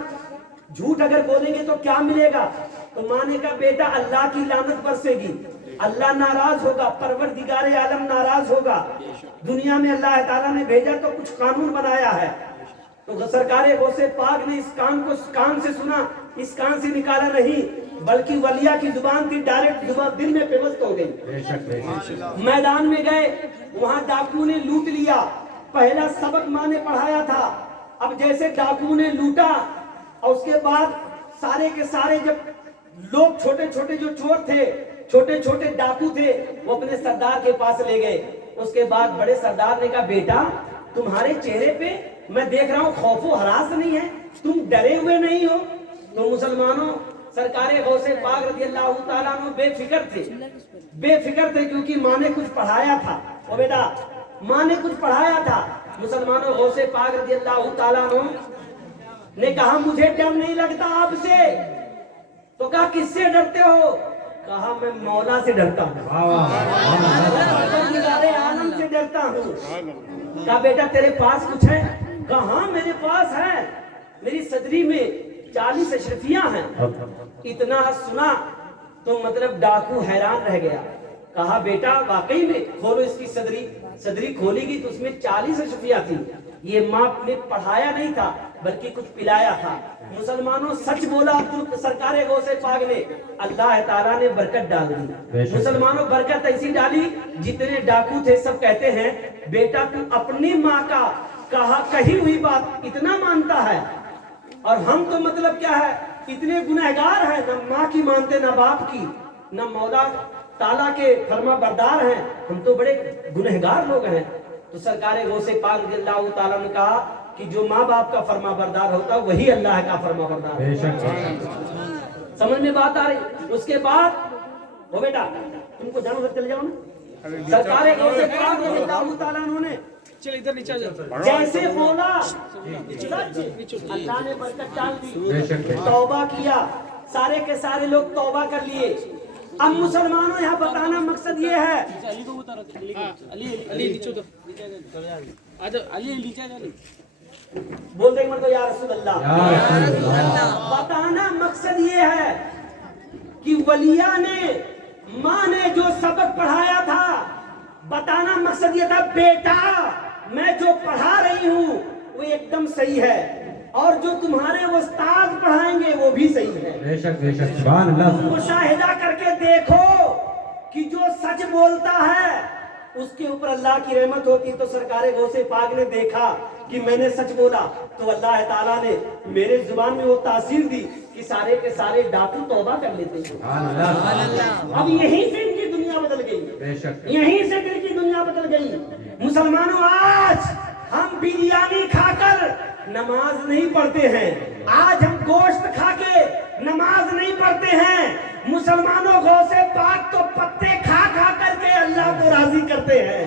جھوٹ اگر بولیں گے تو کیا ملے گا؟ تو ماں نے کہا بیٹا اللہ کی لعنت برسے گی. اللہ ناراض ہوگا, پروردگار عالم ناراض ہوگا. دنیا میں اللہ تعالیٰ نے بھیجا تو کچھ قانون بنایا ہے, تو سرکار غوث پاک نے اس کان سے سنا, اس کان سے نکالا نہیں, بلکہ ولیہ کی زبان تھی, ڈائریکٹ زبان دل میں پیوست ہو گئی. میدان میں گئے, وہاں ڈاکو نے لوٹ لیا. پہلا سبق ماں نے پڑھایا تھا. اب جیسے ڈاکو نے لوٹا اور اس کے بعد سارے کے سارے جب لوگ چھوٹے چھوٹے جو چور تھے, چھوٹے چھوٹے ڈاکو تھے, وہ اپنے سردار کے پاس لے گئے. اس کے بعد بڑے سردار نے کہا, بیٹا تمہارے چہرے پہ میں دیکھ رہا ہوں خوف و ہراس نہیں ہے, تم ڈرے ہوئے نہیں ہو. تو مسلمانوں سرکار غوث پاک رضی اللہ تعالیٰ عنہ بے فکر تھے کیونکہ ماں نے کچھ پڑھایا تھا. او بیٹا ماں نے کچھ پڑھایا تھا. مسلمانوں غوث پاک رضی اللہ تعالیٰ عنہ نے کہا, مجھے ڈر نہیں لگتا آپ سے. تو کہا کس سے ڈرتے ہو؟ کہا میں مولا سے ڈرتا ہوں, عالم سے ڈرتا ہوں. کہا بیٹا تیرے پاس کچھ ہے؟ کہا ہاں میرے پاس ہے, میری صدری میں 40 اشرفیاں ہیں. اتنا سنا تو مطلب ڈاکو حیران رہ گیا. کہا بیٹا واقعی میں؟ کھولو اس کی صدری کھولی گی تو اس میں 40 اشرفیاں تھی. یہ ماں نے پڑھایا نہیں تھا بلکہ کچھ پلایا تھا. مسلمانوں سچ بولا سرکار غوث پاک نے, اللہ تعالیٰ نے برکت ڈال دی. مسلمانوں برکت ایسی ڈالی, جتنے ڈاکو تھے سب کہتے ہیں بیٹا تو اپنی ماں کا کہی ہوئی بات اتنا مانتا ہے, اور ہم تو مطلب کیا ہے اتنے گنہگار ہیں, نہ ماں کی مانتے نہ باپ کی, نہ مولا تعالیٰ کے فرما بردار ہیں, ہم تو بڑے گنہگار لوگ ہیں. تو سرکار غوث پاک رضی اللہ تعالیٰ نے کہا کہ جو ماں باپ کا فرما بردار ہوتا وہی اللہ کا فرما بردار ہے. سمجھ میں بات آ رہی؟ اس کے بعد وہ بیٹا تم کو جانو چل جاؤ نا. سرکار غوث پاک رضی اللہ تعالیٰ نے جیسے بولا اللہ نے برکت ڈال دی, توبہ کیا, سارے کے سارے لوگ توبہ کر لیے. اب مسلمانوں یہاں بتانا مقصد یہ ہے, بول دیں مردو یا رسول اللہ. بتانا مقصد یہ ہے کہ ولیہ نے ماں نے جو سبق پڑھایا تھا, بتانا مقصد یہ تھا بیٹا میں جو پڑھا رہی ہوں وہ ایک دم صحیح ہے, اور جو تمہارے استاد پڑھائیں گے وہ بھی صحیح ہے. بے شک سبحان اللہ. مشاہدہ کر کے دیکھو کہ جو سچ بولتا ہے اس کے اوپر اللہ کی رحمت ہوتی. تو سرکار غوث پاک نے دیکھا کہ میں نے سچ بولا تو اللہ تعالیٰ نے میرے زبان میں وہ تاثیر دی کہ سارے کے سارے ڈاکو توبہ کر لیتے ہیں. اب یہیں سے ان کی دنیا بدل گئی, یہیں سے دل کی دنیا بدل گئی. مسلمانوں آج ہم بریانی کھا کر نماز نہیں پڑھتے ہیں, آج ہم گوشت کھا کے نماز نہیں پڑھتے ہیں. مسلمانوں غوث پاک تو پتے کھا کر کے اللہ کو راضی کرتے ہیں.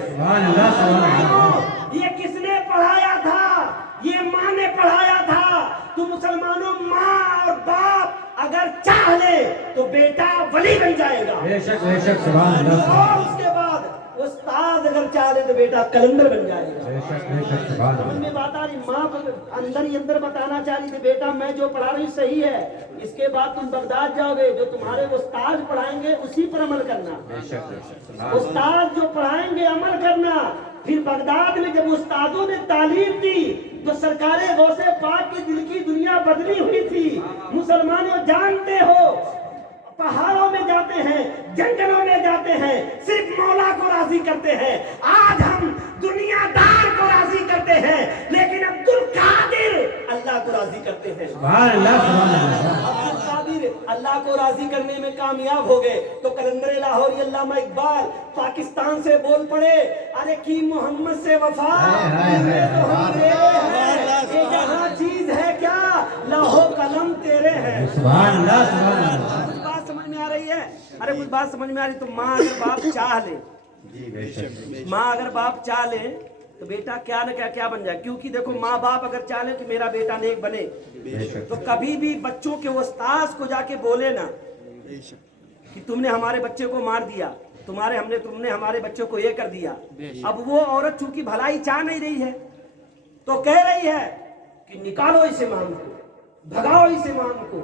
یہ کس نے پڑھایا تھا؟ یہ ماں نے پڑھایا تھا. تو مسلمانوں ماں اور باپ اگر چاہ لے تو بیٹا ولی بن جائے گا. بے شک سبحان اللہ. اور اس کے بعد استاد اگر چاہ لے تو بیٹا کلندر بن جائے گا. بے شک سبحان سمجھ اللہ. میں بات آ رہی؟ ماں اندر ہی اندر بتانا چاہ رہی تھی بیٹا میں جو پڑھا رہی صحیح ہے, اس کے بعد تم بغداد جاؤ گے, جو تمہارے استاد پڑھائیں گے اسی پر عمل کرنا. استاد جو پڑھائیں گے عمل کرنا. پھر بغداد میں جب استادوں نے تعلیم دی تو سرکار غوث پاک کی دل کی دنیا بدلی ہوئی تھی. مسلمانوں جانتے ہو پہاڑوں میں جاتے ہیں, جنگلوں میں جاتے ہیں, صرف مولا کو راضی کرتے ہیں. آج ہم دنیا دار کو راضی کرتے ہیں لیکن عبد القادر اللہ کو راضی کرتے ہیں. سبحان اللہ. عبد القادر اللہ کو راضی کرنے میں کامیاب ہو گئے تو کلندر لاہوری علامہ اقبال پاکستان سے بول پڑے, ارے کی محمد سے وفا یہ جہاں چیز ہے کیا, لوح قلم تیرے ہیں. سبحان اللہ. بات سمجھ میں آ رہی ہے؟ ارے کچھ بات سمجھ میں آ رہی؟ تو ماں اگر باپ چاہ لے, ماں اگر باپ چاہ لے تو بیٹا کیا نہ کیا بن جائے. کیونکہ دیکھو ماں باپ اگر چاہ لے کہ میرا بیٹا نیک بنے تو کبھی بھی بچوں کے استاذ کو جا کے بولے نا کہ تم نے ہمارے بچے کو مار دیا, تم نے ہمارے بچوں کو یہ کر دیا. اب وہ عورت چونکہ بھلائی چاہ نہیں رہی ہے تو کہہ رہی ہے کہ نکالو اس امام کو, بھگاؤ اس امام کو.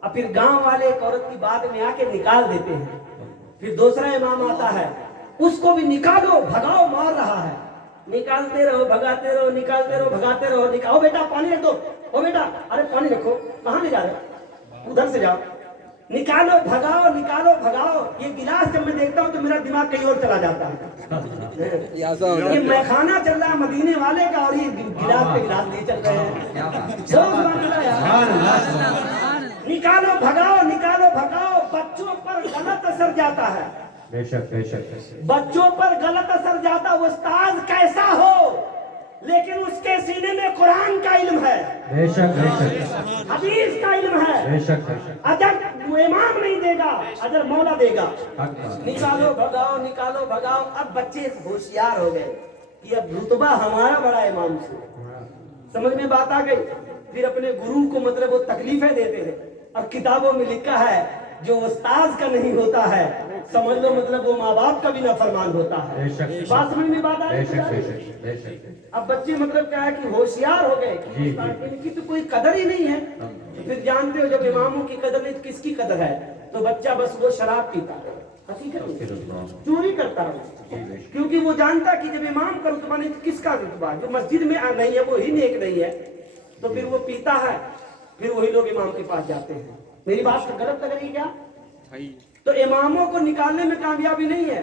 اور پھر گاؤں والے ایک عورت کی بات میں آ کے نکال دیتے ہیں. फिर दूसरा इमाम आता है, उसको भी निकालो भगाओ मार रहा है, निकालते रहो भगाते रहो, निकालते रहो भगाते रहो, निकालो बेटा पानी रख दो, ओ बेटा अरे पानी रखो, कहाँ ले जा रहे हो, उधर से जाओ, निकालो भगाओ निकालो भगाओ। ये गिलास जब मैं देखता हूँ तो मेरा दिमाग कहीं और चला जाता है। ये मैखाना चल रहा है मदीने वाले का और ये गिलास पे गिलास नहीं चल रहे हैं। सुभान अल्लाह यार। निकालो भगाओ, बच्चों पर गलत असर जाता है, बेशक बेशक बच्चों पर गलत असर जाता। उस्ताद कैसा हो लेकिन उसके सीने में कुरान का इल्म है, बेशक बेशक हदीस का इल्म है। बेशक बेशक अगर वो इमाम नहीं देगा, अगर मौला देगा। हक बात। निकालो भगाओ। अब बच्चे होशियार हो गए कि अब रुतबा हमारा बड़ा इमाम से। समझ में बात आ गई। फिर अपने गुरु को मतलब वो तकलीफें देते हैं। और किताबों में लिखा है जो उस्ताद का नहीं होता है समझ लो मतलब वो माँ बाप का भी नाफरमान होता है। बात समझ में बात आ रही है। अब बच्चे मतलब क्या है कि होशियार हो गए कि इनकी तो कोई कदर ही नहीं है। तो फिर जानते हो जब इमामों की कदर नहीं तो किसकी कदर है। तो बच्चा बस वो शराब पीता है, हकीकत में चोरी करता है, क्योंकि वो जानता कि जब इमाम का रुतबा नहीं तो किसका रुतबा, जो मस्जिद में नहीं है वो ही नेक नहीं है। तो फिर वो पीता है, फिर वही लोग इमाम के पास जाते हैं। मेरी बात तो गलत लग रही है क्या? तो इमामों को निकालने में कामयाबी नहीं है।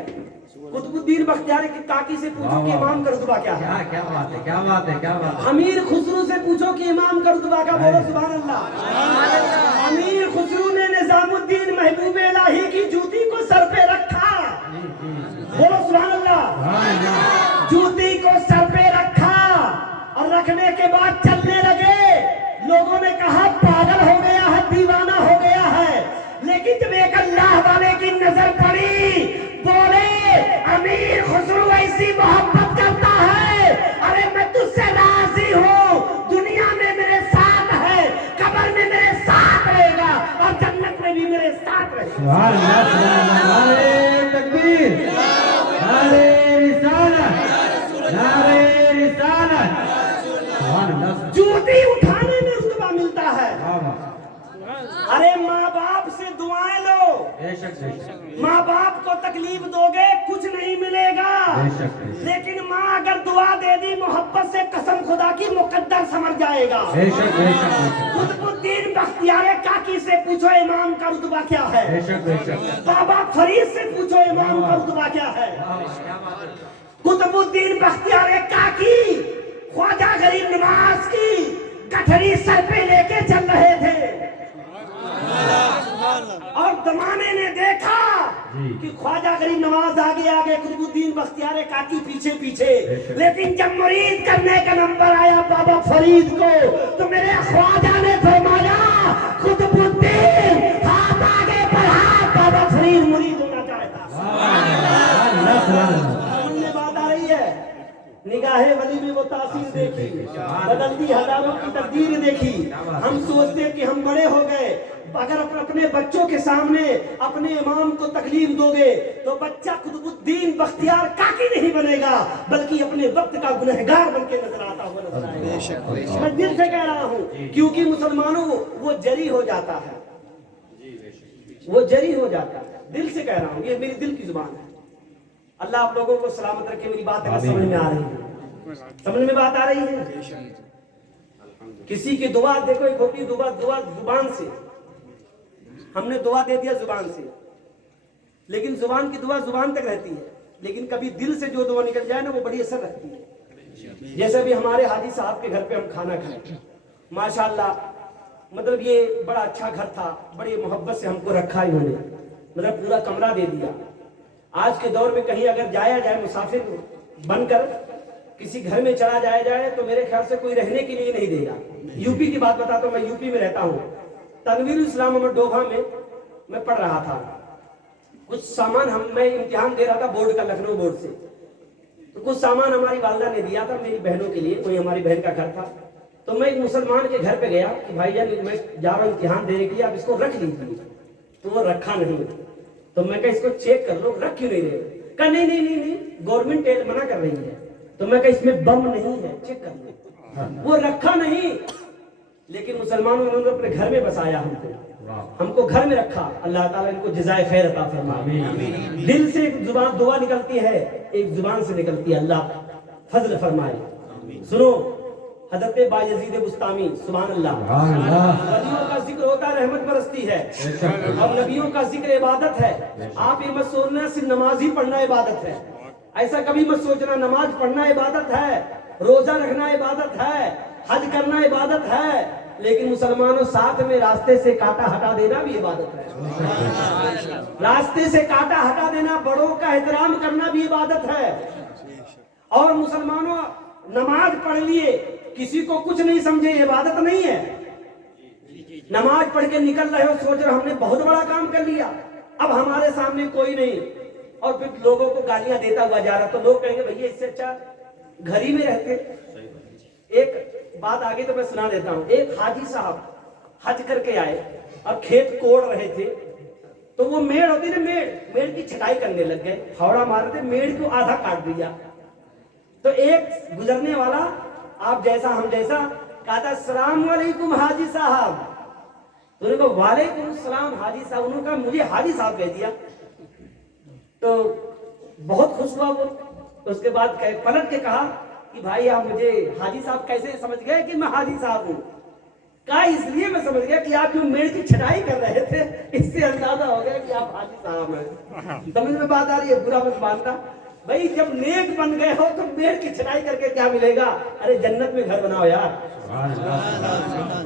कुतुबुद्दीन बख्तियार की ताकी से पूछो कि इमाम का रुतबा क्या है। क्या बात है, क्या बात है, क्या बात है। अमीर खुसरू से पूछो कि इमाम का रुतबा क्या, बोलो सुभान अल्लाह। अमीर खुसरू ने निजामुद्दीन महबूब इलाही की जूती को सर पे रखा, बोलो सुभान अल्लाह। जूती को सर पे रखा और रखने के बाद चलने लगे। लोगों ने कहा पागल हो गया है, दीवाना हो गया है। लेकिन जब एक अल्लाह वाले की नजर पड़ी, बोले अमीर खुसरू ऐसी मोहब्बत करता है, अरे मैं तुझसे राजी हूँ, दुनिया में मेरे साथ है, कब्र में मेरे साथ रहेगा और जन्नत में भी मेरे साथ रहेगा। नारे तकबीर, नारे रिसालत, नारे रिसालत। जूती उठाने में रुतबा मिलता है। अरे माँ बाप से दुआएं लो, माँ बाप को तकलीफ दोगे कुछ नहीं मिलेगा। लेकिन माँ अगर दुआ दे दी मोहब्बत से कसम खुदा की मुकद्दर समझ जाएगा। कुतुबुद्दीन बख्तियार काकी से पूछो इमाम का रुतबा क्या है। बाबा फरीद से पूछो इमाम का रुतबा क्या है। कुतुबुद्दीन बख्तियार काकी ख्वाजा गरीब नवाज की गठरी सर पे लेके चल रहे थे और जमाने ने देखा कि ख्वाजा गरीब नवाज आगे आगे, कुतुबुद्दीन बख्तियार काकी पीछे पीछे। लेकिन जब मुरीद करने का नंबर आया बाबा फरीद को, तो मेरे ख्वाजा ने फरमाया कुतुबुद्दीन हाथ आगे बढ़ा, बाबा फरीद मुरीद होना चाहता। सामने बात आ रही है। निगाहे वली में वो तासीर देखी, बदलती हजारों की तकदीर देखी। हम सोचते हैं कि हम बड़े हो गए, अगर अपने बच्चों के सामने अपने इमाम को तकलीफ दोगे तो बच्चा कुतुबुद्दीन बख्तियार काकी नहीं बनेगा, बल्कि अपने वक्त का गुनहगार बन के नजर आता हुआ नजर आएगा। मैं दिल से कह रहा हूँ, क्योंकि मुसलमानों वो जरी हो जाता है, वो जरी हो जाता है। दिल से कह रहा हूँ, ये मेरी दिल की जुबान है। अल्लाह आप लोगों को सलामत रखे। मेरी बात अगर समझ में आ रही है, समझ में बात आ रही है। किसी की दुआ देखो, एक होती दुआ जुबान से, हमने दुआ दे दिया जुबान से, लेकिन जुबान की दुआ जुबान तक रहती है, लेकिन कभी दिल से जो दुआ निकल जाए ना वो बड़ी असर रखती है। जैसे भी हमारे हाजी साहब के घर पे हम खाना खाए, माशाल्लाह, मतलब ये बड़ा अच्छा घर था, बड़ी मोहब्बत से हमको रखा इन्होंने, मतलब पूरा कमरा दे दिया। आज के दौर में कहीं अगर जाया जाए मुसाफिर बनकर किसी घर में चला जाया जाए तो मेरे ख्याल से कोई रहने के लिए नहीं देगा। यूपी की बात बताता हूँ, मैं यूपी में रहता हूँ। तनवीर इस्लाम डोभा में मैं पढ़ रहा था। कुछ सामान मैं इम्तिहान दे रहा था बोर्ड का, लखनऊ बोर्ड से। तो कुछ सामान हमारी वालदा ने दिया था मेरी बहनों के लिए, कोई हमारी बहन का घर था। तो मैं एक मुसलमान के घर पे गया कि भाईजान मैं जा रहा हूँ इम्तिहान देने के लिए, आप इसको रख लीजिए। तो वो रखा नहीं। तो मैं कहा इसको चेक कर लो, रख क्यों नहीं रहे? कहा नहीं नहीं नहीं नहीं, गवर्नमेंट मना कर रही है। तो मैं कहा इसमें बम नहीं है, चेक कर लो। वो रखा नहीं। लेकिन मुसलमानों ने उन्होंने अपने घर में बसाया हमको घर में रखा। अल्लाह ताला इनको जज़ाए खैर अता फरमाए। दिल से एक जुबान दुआ निकलती है, एक जुबान से निकलती है, अल्लाह फजल फरमाए। सुनो हजरत बायजीद बुस्तामी, सुभान अल्लाह। नबियों का जिक्र होता है, रहमत बरसती है, और नबियों का जिक्र इबादत है। आप ये मत सोचना सिर्फ नमाज ही पढ़ना इबादत है, ऐसा कभी मत सोचना। नमाज पढ़ना इबादत है, रोजा रखना इबादत है, हज करना इबादत है, लेकिन मुसलमानों साथ में रास्ते से कांटा हटा देना भी इबादत है। रास्ते से कांटा हटा देना, बड़ों का एहतराम करना भी इबादत है। और मुसलमानों नमाज पढ़ लिए, किसी को कुछ नहीं समझे, इबादत नहीं है। नमाज पढ़ के निकल रहे हो, सोच रहे हमने बहुत बड़ा काम कर लिया, अब हमारे सामने कोई नहीं, और फिर लोगों को गालियां देता हुआ जा रहा, तो लोग कहेंगे भैया इससे अच्छा घर ही में रहते। एक बात आगे तो मैं सुना देता हूँ। एक हाजी साहब हज करके आए और खेत कोड़ रहे थे, तो वो मेड़ होती ना, मेड़ की छटाई करने लग गए, फावड़ा मार रहे थे, मेड़ को आधा काट दिया। तो एक गुजरने वाला, आप जैसा हम जैसा, कहा था अस्सलाम वालेकुम हाजी साहब। तो उन्होंने कहा वालेकुम सलाम हाजी साहब। उन्होंने कहा मुझे हाजी साहब कह दिया, तो बहुत खुश हुआ वो। तो उसके बाद पलट के कहा कि भाई आप मुझे हाजी साहब कैसे समझ गए कि मैं हाजी साहब हूँ? कहा इसलिए मैं समझ गया कि आप जो मेड़ की छटाई कर रहे थे, इससे अंदाजा हो गया कि आप हाजी साहब हैं। समझ में बात आ रही है? बुरा मत मानना भाई, जब नेक बन गए हो तो मेड़ की छटाई करके क्या मिलेगा? अरे जन्नत में घर बनाओ यार,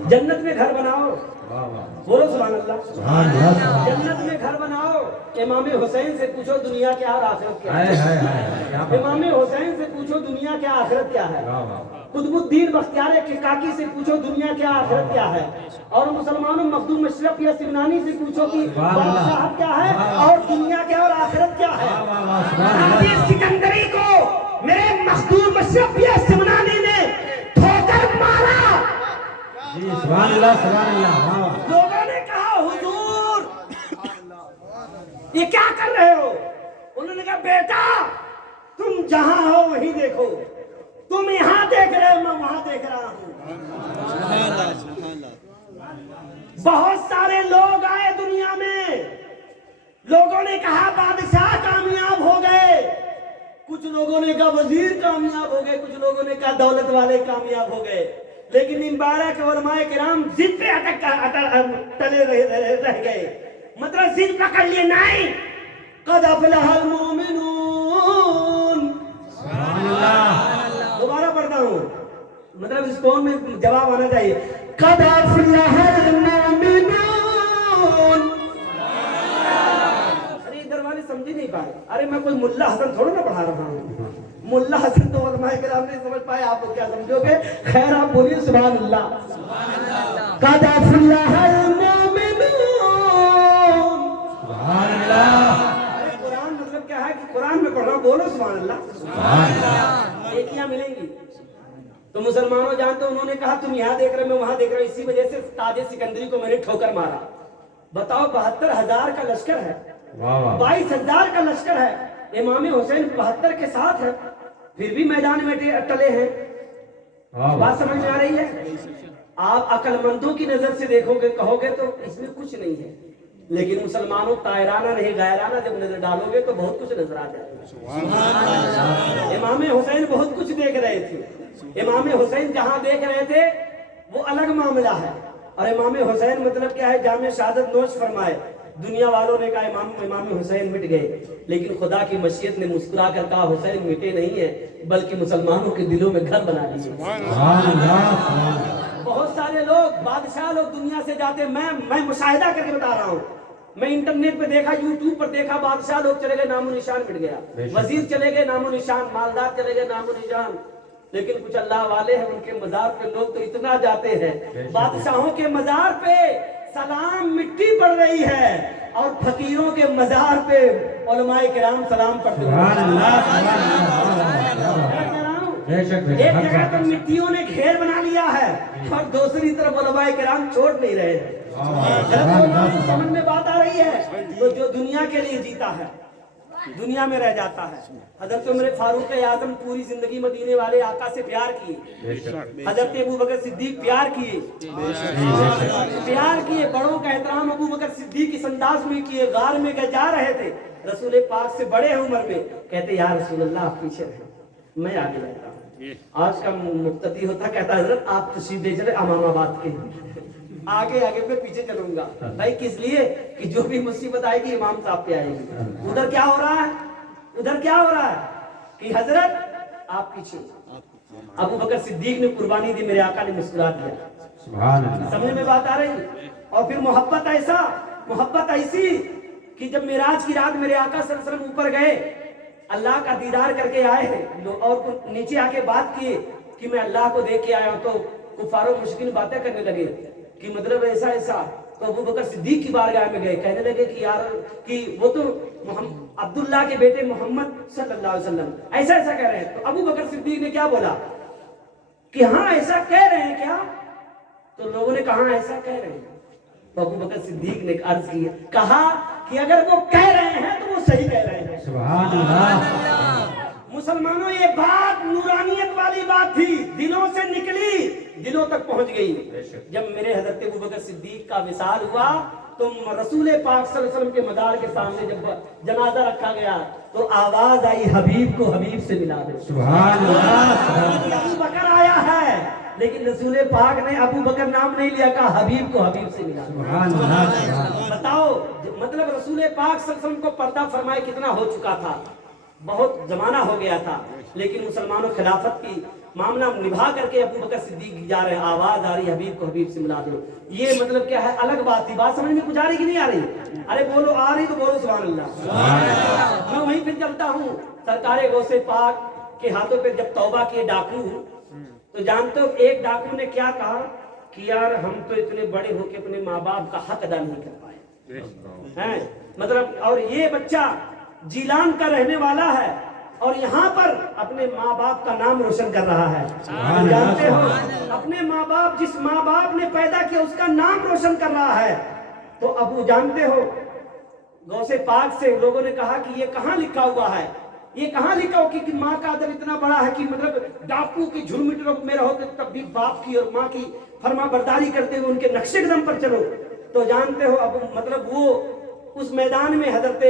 जन्नत में घर बनाओ, बोलो सुभान अल्लाह। जन्नत में घर बनाओ। इमाम हुसैन से पूछो दुनिया क्या और आखिरत क्या है। इमाम हुसैन से पूछो दुनिया क्या आखिरत क्या है। कुतुबुद्दीन बख्तियार किकाकी से पूछो दुनिया क्या आखिरत क्या है। और मुसलमानों मखदूम मशरफ या सिमनानी से पूछो कि बादशाह क्या है और दुनिया क्या और आखिरत क्या है। सिकंदरी को मेरे मखदूम मशरफ या सिमनानी ने ठोकर मारा। लोगों ने कहा हुजूर ये क्या कर रहे हो? उन्होंने कहा बेटा तुम जहां हो वहीं देखो, तुम यहां देख रहे हो, मैं वहां देख रहा हूं। बहुत सारे लोग आए दुनिया में, लोगों ने कहा बादशाह कामयाब हो गए, कुछ लोगों ने कहा वजीर कामयाब हो गए, कुछ लोगों ने कहा दौलत वाले कामयाब हो गए, लेकिन इन 12 के उलमाए किराम जिद पे टले रह गए। मतलब जिद पकड़ लिए नहीं। कद अफलहल मोमिनून। दोबारा पढ़ता हूँ, मतलब इस कौन में जवाब आना चाहिए। कद अफलहल मोमिनून। अरे इधर वाले समझ ही नहीं पाए। अरे मैं कोई मुल्ला हसन थोड़ा ना पढ़ा रहा हूँ, मुल्ला हसन तो उलमाए किराम नहीं समझ पाए, आप लोग क्या समझोगे? खैर आप बोलिए सुभान अल्लाह। कद अफलहल मोमिनून। सुभान अल्लाह। अरे कुरान मतलब क्या है कि कुरान में पढ़ रहा हूं, बोलो सुभान अल्लाह। नेकियां मिलेंगी। तो मुसलमानों जानते हो, उन्होंने कहा तुम यहाँ देख रहे हो मैं वहां देख रहा हूँ, इसी वजह से ताजे सिकंदरी को मैंने ठोकर मारा। बताओ 72,000 का लश्कर है, 22,000 का लश्कर है, इमाम हुसैन 72 के साथ है, फिर भी मैदान में टले हैं। बात समझ में आ रही है? आप अक्लमंदों की नजर से देखोगे, कहोगे तो इसमें कुछ नहीं है, लेकिन मुसलमानों तायराना नहीं गायराना जब नजर डालोगे तो बहुत कुछ नजर आ जाएगा। इमाम हुसैन बहुत कुछ देख रहे थे। इमाम हुसैन जहां देख रहे थे वो अलग मामला है। और इमाम हुसैन मतलब क्या है, जामे शहादत नोश फरमाए। दुनिया वालों ने कहा इमाम हुसैन मिट गए, लेकिन खुदा की मशीयत ने मुस्कुरा कर कहा हुसैन मिटे नहीं है, बल्कि मुसलमानों के दिलों में घर बना लिए। बहुत सारे लोग बादशाह लोग दुनिया से जाते, मैं मुशाहिदा करके बता रहा हूँ, मैं इंटरनेट पे देखा, यूट्यूब पर देखा, बादशाह लोग चले गए, नामो निशान मिट गया, वजीर चले गए, नामो निशान, मालदार चले गए, नामो निशान। लेकिन कुछ अल्लाह वाले हैं, उनके मजार पे लोग तो इतना जाते हैं, बादशाहों के मजार पे सलाम मिट्टी पड़ रही है और फकीरों के मजार पे उलमाए किराम सलाम पढ़ते हैं। एक जगह तो मिट्टियों ने घेर बना लिया है और दूसरी तरफ उलमाए किराम छोड़ नहीं रहे हैं। समझ में बात आ रही है? तो जो दुनिया के लिए जीता है, दुनिया में रह जाता है। हजरत उमर फारूक आजम पूरी जिंदगी मदीने वाले आका से प्यार किए, हजरत अबू बकर सिद्दीक प्यार किए, बड़ों का एहतराम अबू बकर सिद्दीक इस अंदाज में किए। गार में गए, जा रहे थे, रसूल पाक से बड़े हैं उम्र में, कहते या रसूल अल्लाह आप पीछे रहे, मैं आगे रहता हूँ। आज का मुक्तदी होता, कहता हजरत आप तशरीफ ले चले अमामाबाद के, आगे आगे मैं पीछे चलूंगा। भाई किस लिए कि जो भी मुसीबत आएगी इमाम साहब पे आएगी। उधर क्या हो रहा है, उधर क्या हो रहा है कि हजरत आप पीछे। अबू बकर सिद्दीक ने कुर्बानी दी, मेरे आका ने मुस्कुरा दिया। सुभान अल्लाह। समझ में बात आ रही। और फिर मोहब्बत ऐसी कि जब मेराज की रात मेरे आका सल्लल्लाहु अलैहि वसल्लम ऊपर गए, अल्लाह का दीदार करके आए हैं और नीचे आके बात किए कि मैं अल्लाह को देख के आया हूं, तो कुफारों मुश्किल बातें करने लगे कि मतलब ऐसा ऐसा। तो अबू बकर सिद्दीक की बारगाह में गए, कहने लगे कि यार कि वो तो अब्दुल्ला के बेटे मोहम्मद सल्लल्लाहु अलैहि वसल्लम ऐसा ऐसा कह रहे हैं। तो अबू बकर सिद्दीक ने क्या बोला कि हाँ ऐसा कह रहे हैं क्या? तो लोगों ने कहा ऐसा कह रहे हैं। तो अबू बकर सिद्दीक ने अर्ज किया, कहा कि अगर वो कह रहे हैं तो वो सही कह रहे हैं। सुभान अल्लाह। मुसलमानों ये बात नूरानियत वाली बात थी, दिलों से निकली, दिलों तक पहुंच गई। जब मेरे हजरत अबू बकर सिद्दीक का विसाल हुआ तो रसूल पाक सल्लल्लाहु अलैहि वसल्लम के मदार के सामने जब जनाजा रखा गया तो आवाज आई, हबीब को हबीब से मिला दे। सुभान अल्लाह। अबू बकर आया है, लेकिन रसूल पाक ने अबू बकर नाम नहीं लिया, कहा हबीब को हबीब से मिला दे। सुभान अल्लाह। बताओ मतलब रसूल पाक सल्लल्लाहु अलैहि वसल्लम को पर्दा फरमाए कितना हो चुका था, बहुत जमाना हो गया था, लेकिन मुसलमानों खिलाफत की मामला निभा करके अबू बकर सिद्दीक जा रहे हैं, आवाज आ रही हबीब को हबीब से मिला दो। ये मतलब क्या है, अलग बात थी। बात समझ में कुछ आ रही कि नहीं आ रही? अरे बोलो, आ रही तो बोलो सुभान अल्लाह। मैं वहीं फिर चलता हूँ, सरकारे गौसे पाक के हाथों पे जब तौबा किए डाकू, तो जानते हो एक डाकू ने क्या कहा कि यार हम तो इतने बड़े होके अपने माँ बाप का हक अदा नहीं कर पाए हैं, मतलब और ये बच्चा जीलान का रहने वाला है और यहाँ पर अपने माँ बाप का नाम रोशन कर रहा है। तो जानते हो अपने माँ बाप, जिस माँ बाप ने पैदा किया उसका नाम रोशन कर रहा है। तो अबू जानते हो गौसे पाक से लोगों ने कहा कि ये कहाँ लिखा हुआ है, ये कहाँ लिखा हो कि माँ का अदब इतना बड़ा है कि मतलब डाकू की झुरमुट में रहोगे तब भी बाप की और माँ की फरमा बरदारी करते हुए उनके नक्शे कदम पर चलो। तो जानते हो अब मतलब वो उस मैदान में हजरत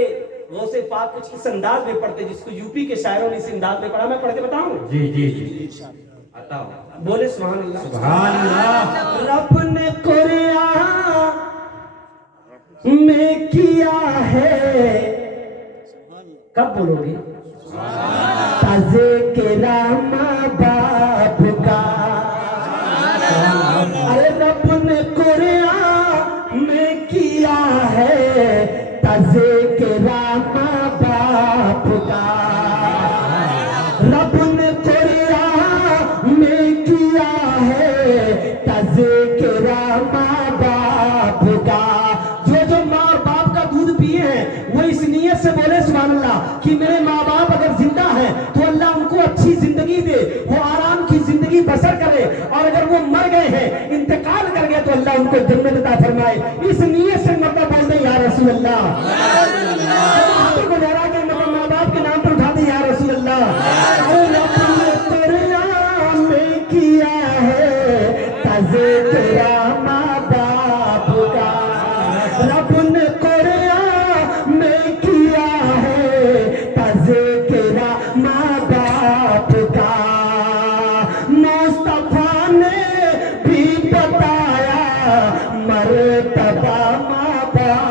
गौसे पाक कुछ इस अंदाज में पढ़ते जिसको यूपी के शायरों ने इस अंदाज में पढ़ा। मैं पढ़ के बताऊं? जी जी जी बताओ। बोले सुभान अल्लाह। सुभान अल्लाह। रब ने कुरान में किया है, कब बोलोगे? ताजे के रामा बाप का। अरे रब ने कुरान में किया है ताजे के रामा बाप का। रब ने कुरान में किया है ताजे के रामा बाप का। जो माँ बाप का दूध पिए हैं वो इस नियत से बोले सुभान अल्लाह कि मेरे माँ बाप अगर जिंदा है तो अल्लाह उनको अच्छी जिंदगी दे, वो आराम की जिंदगी बसर करे, और अगर वो मर गए हैं, इंतकाल कर गए तो अल्लाह उनको जन्नत अता फरमाए। इस नियत से मतलब बोल दे या रसूल अल्लाह। हाथों को लहरा के मतलब माँ बाप के नाम पर उठा दे या रसूल अल्लाह। में किया है ताजे तेरा माँ बाप का। रब ने कुरान में किया है ताजे तेरा माँ बाप का। मुस्तफा ने भी बताया मर्तबा माँ बाप।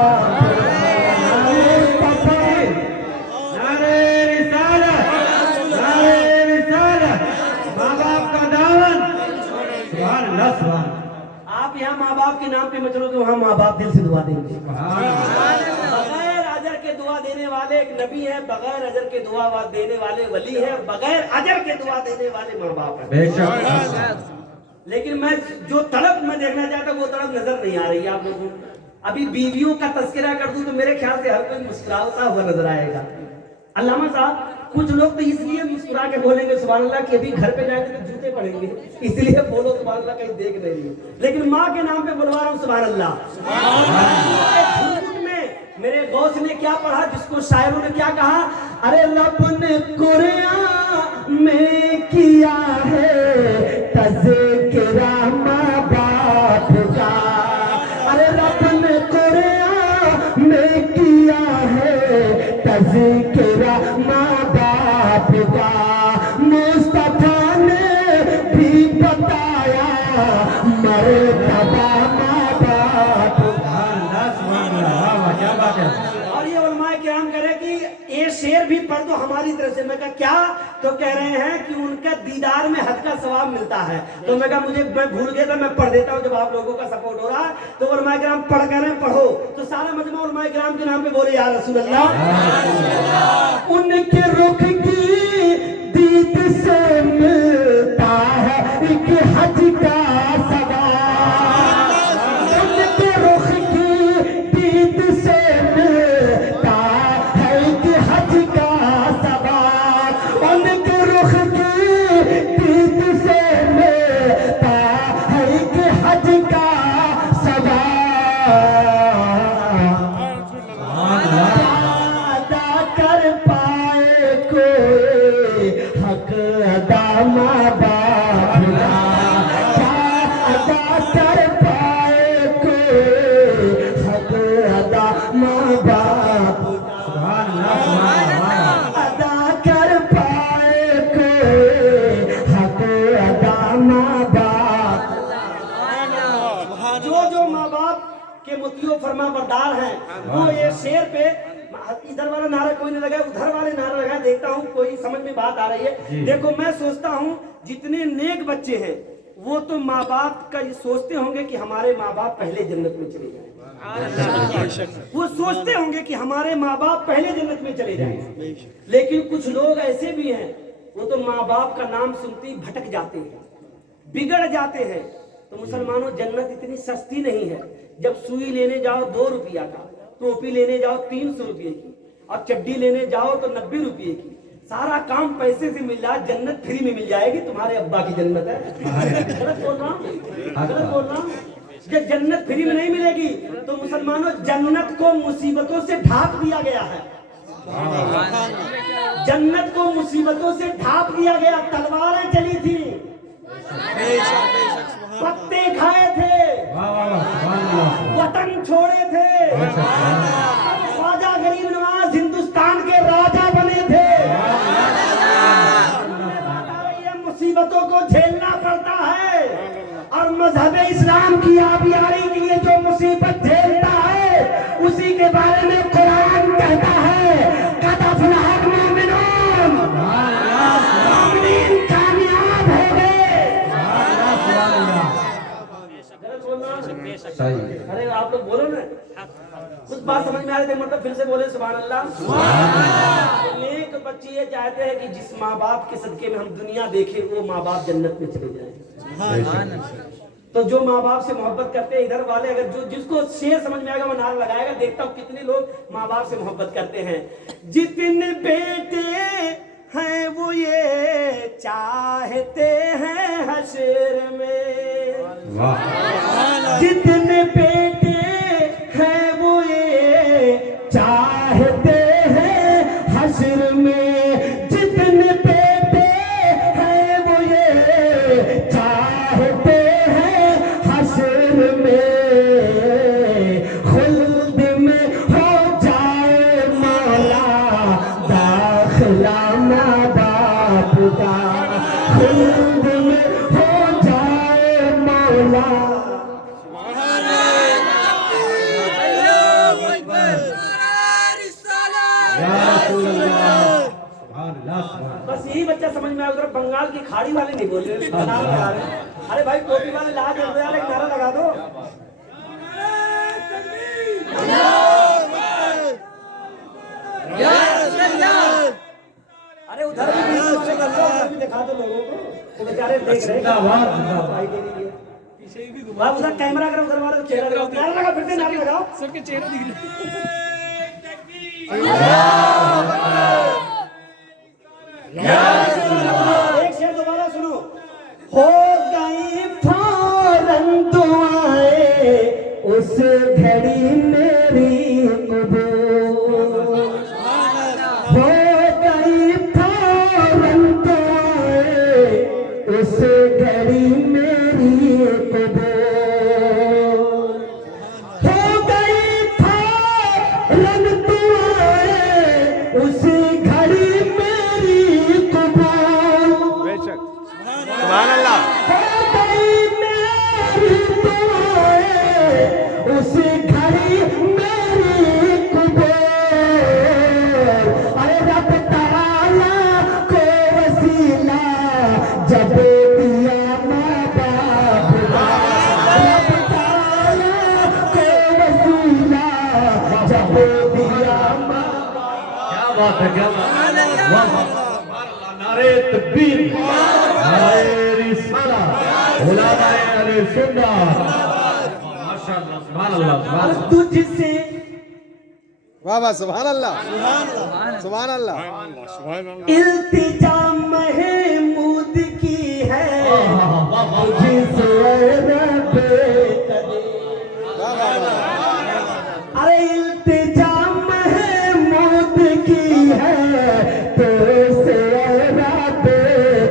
आप यहाँ माँ बाप के नाम पे मत चलो तो वहाँ माँ बाप दिल से दुआ देंगे। बगैर अजर के दुआ देने वाले एक नबी है, बगैर अजर के दुआ देने वाले वली है, बगैर अजर के दुआ देने वाले माँ बाप है। लेकिन मैं जो तड़प मैं देखना चाहता वो तड़प नजर नहीं आ रही है आप लोगों को। अभी बीवियों का तस्करा कर दूं तो मेरे ख्याल से हर कोई मुस्कुराता हुआ नजर आएगा। अल्लामा साहब कुछ लोग तो इसलिए मुस्कुरा के बोलेंगे सुभान अल्लाह कि अभी घर पे जाएंगे तो जूते पड़ेंगे, इसलिए बोलो सुभान अल्लाह, कहीं देख नहीं रही। लेकिन माँ के नाम पे बुलवा रहा हूँ सुभान अल्लाह। झुरमुट में میرے غوث نے کیا پڑھا جس کو شاعروں نے کیا کہا؟ ارے رب نے قرآن میں کیا ہے تذکرہ ماں باپ کا، ارے رب نے قرآن میں کیا ہے تذکرہ ماں باپ کا، مصطفیٰ نے بھی بتایا مرتبہ ماں باپ کا۔ کیا بات ہے؟ اور یہ علماء کرام کہہ رہے کہ یہ شعر بھی پڑھ دو ہماری طرف سے۔ میں کہا کیا؟ تو کہہ رہے ہیں کہ ان کا دیدار میں حج کا ثواب ملتا ہے۔ تو میں کہا میں بھول گیا تھا، میں پڑھ دیتا ہوں جب آپ لوگوں کا سپورٹ ہو رہا ہے۔ تو علماء کرام پڑھ کر ہیں پڑھو، تو سارا مجمع علماء کرام کے نام پہ بولے یا رسول اللہ۔ ان کے رخ کی دید سے ملتا ہے ایک حج کا ثواب، ان کے رخ کی دید سے ملتا ہے ایک حج کا ثواب، ان کے رخ کی دید سے ملتا ہے ایک حج کا ثواب، ادا کر پائے کوئی حق ادا ماں باپ کا، ادا کر پائے کوئی حق ادا ماں باپ کا، ادا کر پائے کوئی حق ادا ماں باپ۔ جو ماں باپ کے مطیع و فرما بردار ہیں وہ یہ شعر پہ ادھر والا نعرہ کوئی نہیں لگا، ادھر والے نعرہ لگا، دیکھتا ہوں کوئی سمجھ میں بات آ رہی ہے۔ دیکھو میں سوچتا ہوں جتنے نیک بچے ہیں وہ تو ماں باپ کا یہ سوچتے ہوں گے کہ ہمارے ماں باپ پہلے جنت میں چلے جائیں، وہ سوچتے ہوں گے کہ ہمارے ماں باپ پہلے جنت میں چلے جائیں، لیکن کچھ لوگ ایسے بھی ہیں وہ تو ماں باپ کا نام سنتے ہی بھٹک جاتے ہیں، بگڑ جاتے ہیں۔ تو مسلمانوں جنت اتنی سستی نہیں ہے، جب سوئی لینے جاؤ 2 روپیہ کا، ٹوپی لینے جاؤ 300 روپے کی، اور چڈی لینے جاؤ تو 90 روپے کی، سارا کام پیسے سے مل رہا ہے، جنت فری میں مل جائے گی، تمہارے ابا کی جنت ہے۔ غلط بول رہا ہوں، غلط بول رہا ہوں۔ جب جنت فری میں نہیں ملے گی تو مسلمانوں جنت کو مصیبتوں سے ڈھانپ دیا گیا ہے، جنت کو مصیبتوں سے ڈھانپ دیا گیا، تلواریں چلی تھی، پتے کھائے تھے، وطن چھوڑے تھے، خواجہ غریب نواز ہندوستان کے راجا بنے تھے، مصیبتوں کو جھیلنا پڑتا ہے، اور مذہب اسلام کی آبیاری کے لیے جو مصیبت جھیلتا ہے اسی کے بارے میں قرآن کہتا ہے قد افلح المؤمنون، مومنین کامیاب ہو گئے۔ ارے آپ لوگ بولو نا، کچھ بات سمجھ میں آ رہی تھی، مطلب پھر سے بولے سبحان اللہ۔ نیک بچے یہ چاہتے ہیں کہ جس ماں باپ کے صدقے میں ہم دنیا دیکھیں وہ ماں باپ جنت میں چلے جائیں۔ تو جو ماں باپ سے محبت کرتے ہیں ادھر والے، اگر جو جس کو شعر سمجھ میں آئے گا وہ نعرہ لگائے گا۔ دیکھتا ہوں کتنے لوگ ماں باپ سے محبت کرتے ہیں۔ جتنے بیٹے ہیں وہ یہ چاہتے ہیں حشر میں، جتنے بیٹے ہیں وہ یہ چاہتے ہیں حشر میں، جتنے بیٹے ہیں وہ یہ چاہتے ہیں حشر میں، خلد میں ہو جائے مولا داخلہ ماں باپ کا، خلد میں ہو جائے مولا۔ بس یہی بچہ سمجھ میں آیا، ادھر بنگال کی کھاڑی والے نہیں بول رہے، نعرہ لگا رہے ہیں۔ ارے بھائی ٹوپی والے لا کے ایک نعرہ لگا دو۔ ارے ادھر بھی دکھا دو لوگوں کو، وہ بیچارے دیکھ رہے ہیں۔ آپ ادھر کیمرہ اگر ادھر والے چہرہ لگاؤ، نعرہ لگا، پھر سے نعرہ لگاؤ، سب کے چہرے دکھ رہے ہیں۔ ایک شعر دوبارہ سنو۔ ہو گئی فوراً دعائیں اس گھڑی میری قبول، بات ہے کیا نعرے تکبیر نعرے رسالت علماء اہل سنت ماشاءاللہ سبحان اللہ سبحان اللہ تجھ سے واہ واہ سبحان اللہ سبحان اللہ التجا محمود کی ہے جس رب واہ واہ واہ ارے التجا محمود کی ہے تو سے رب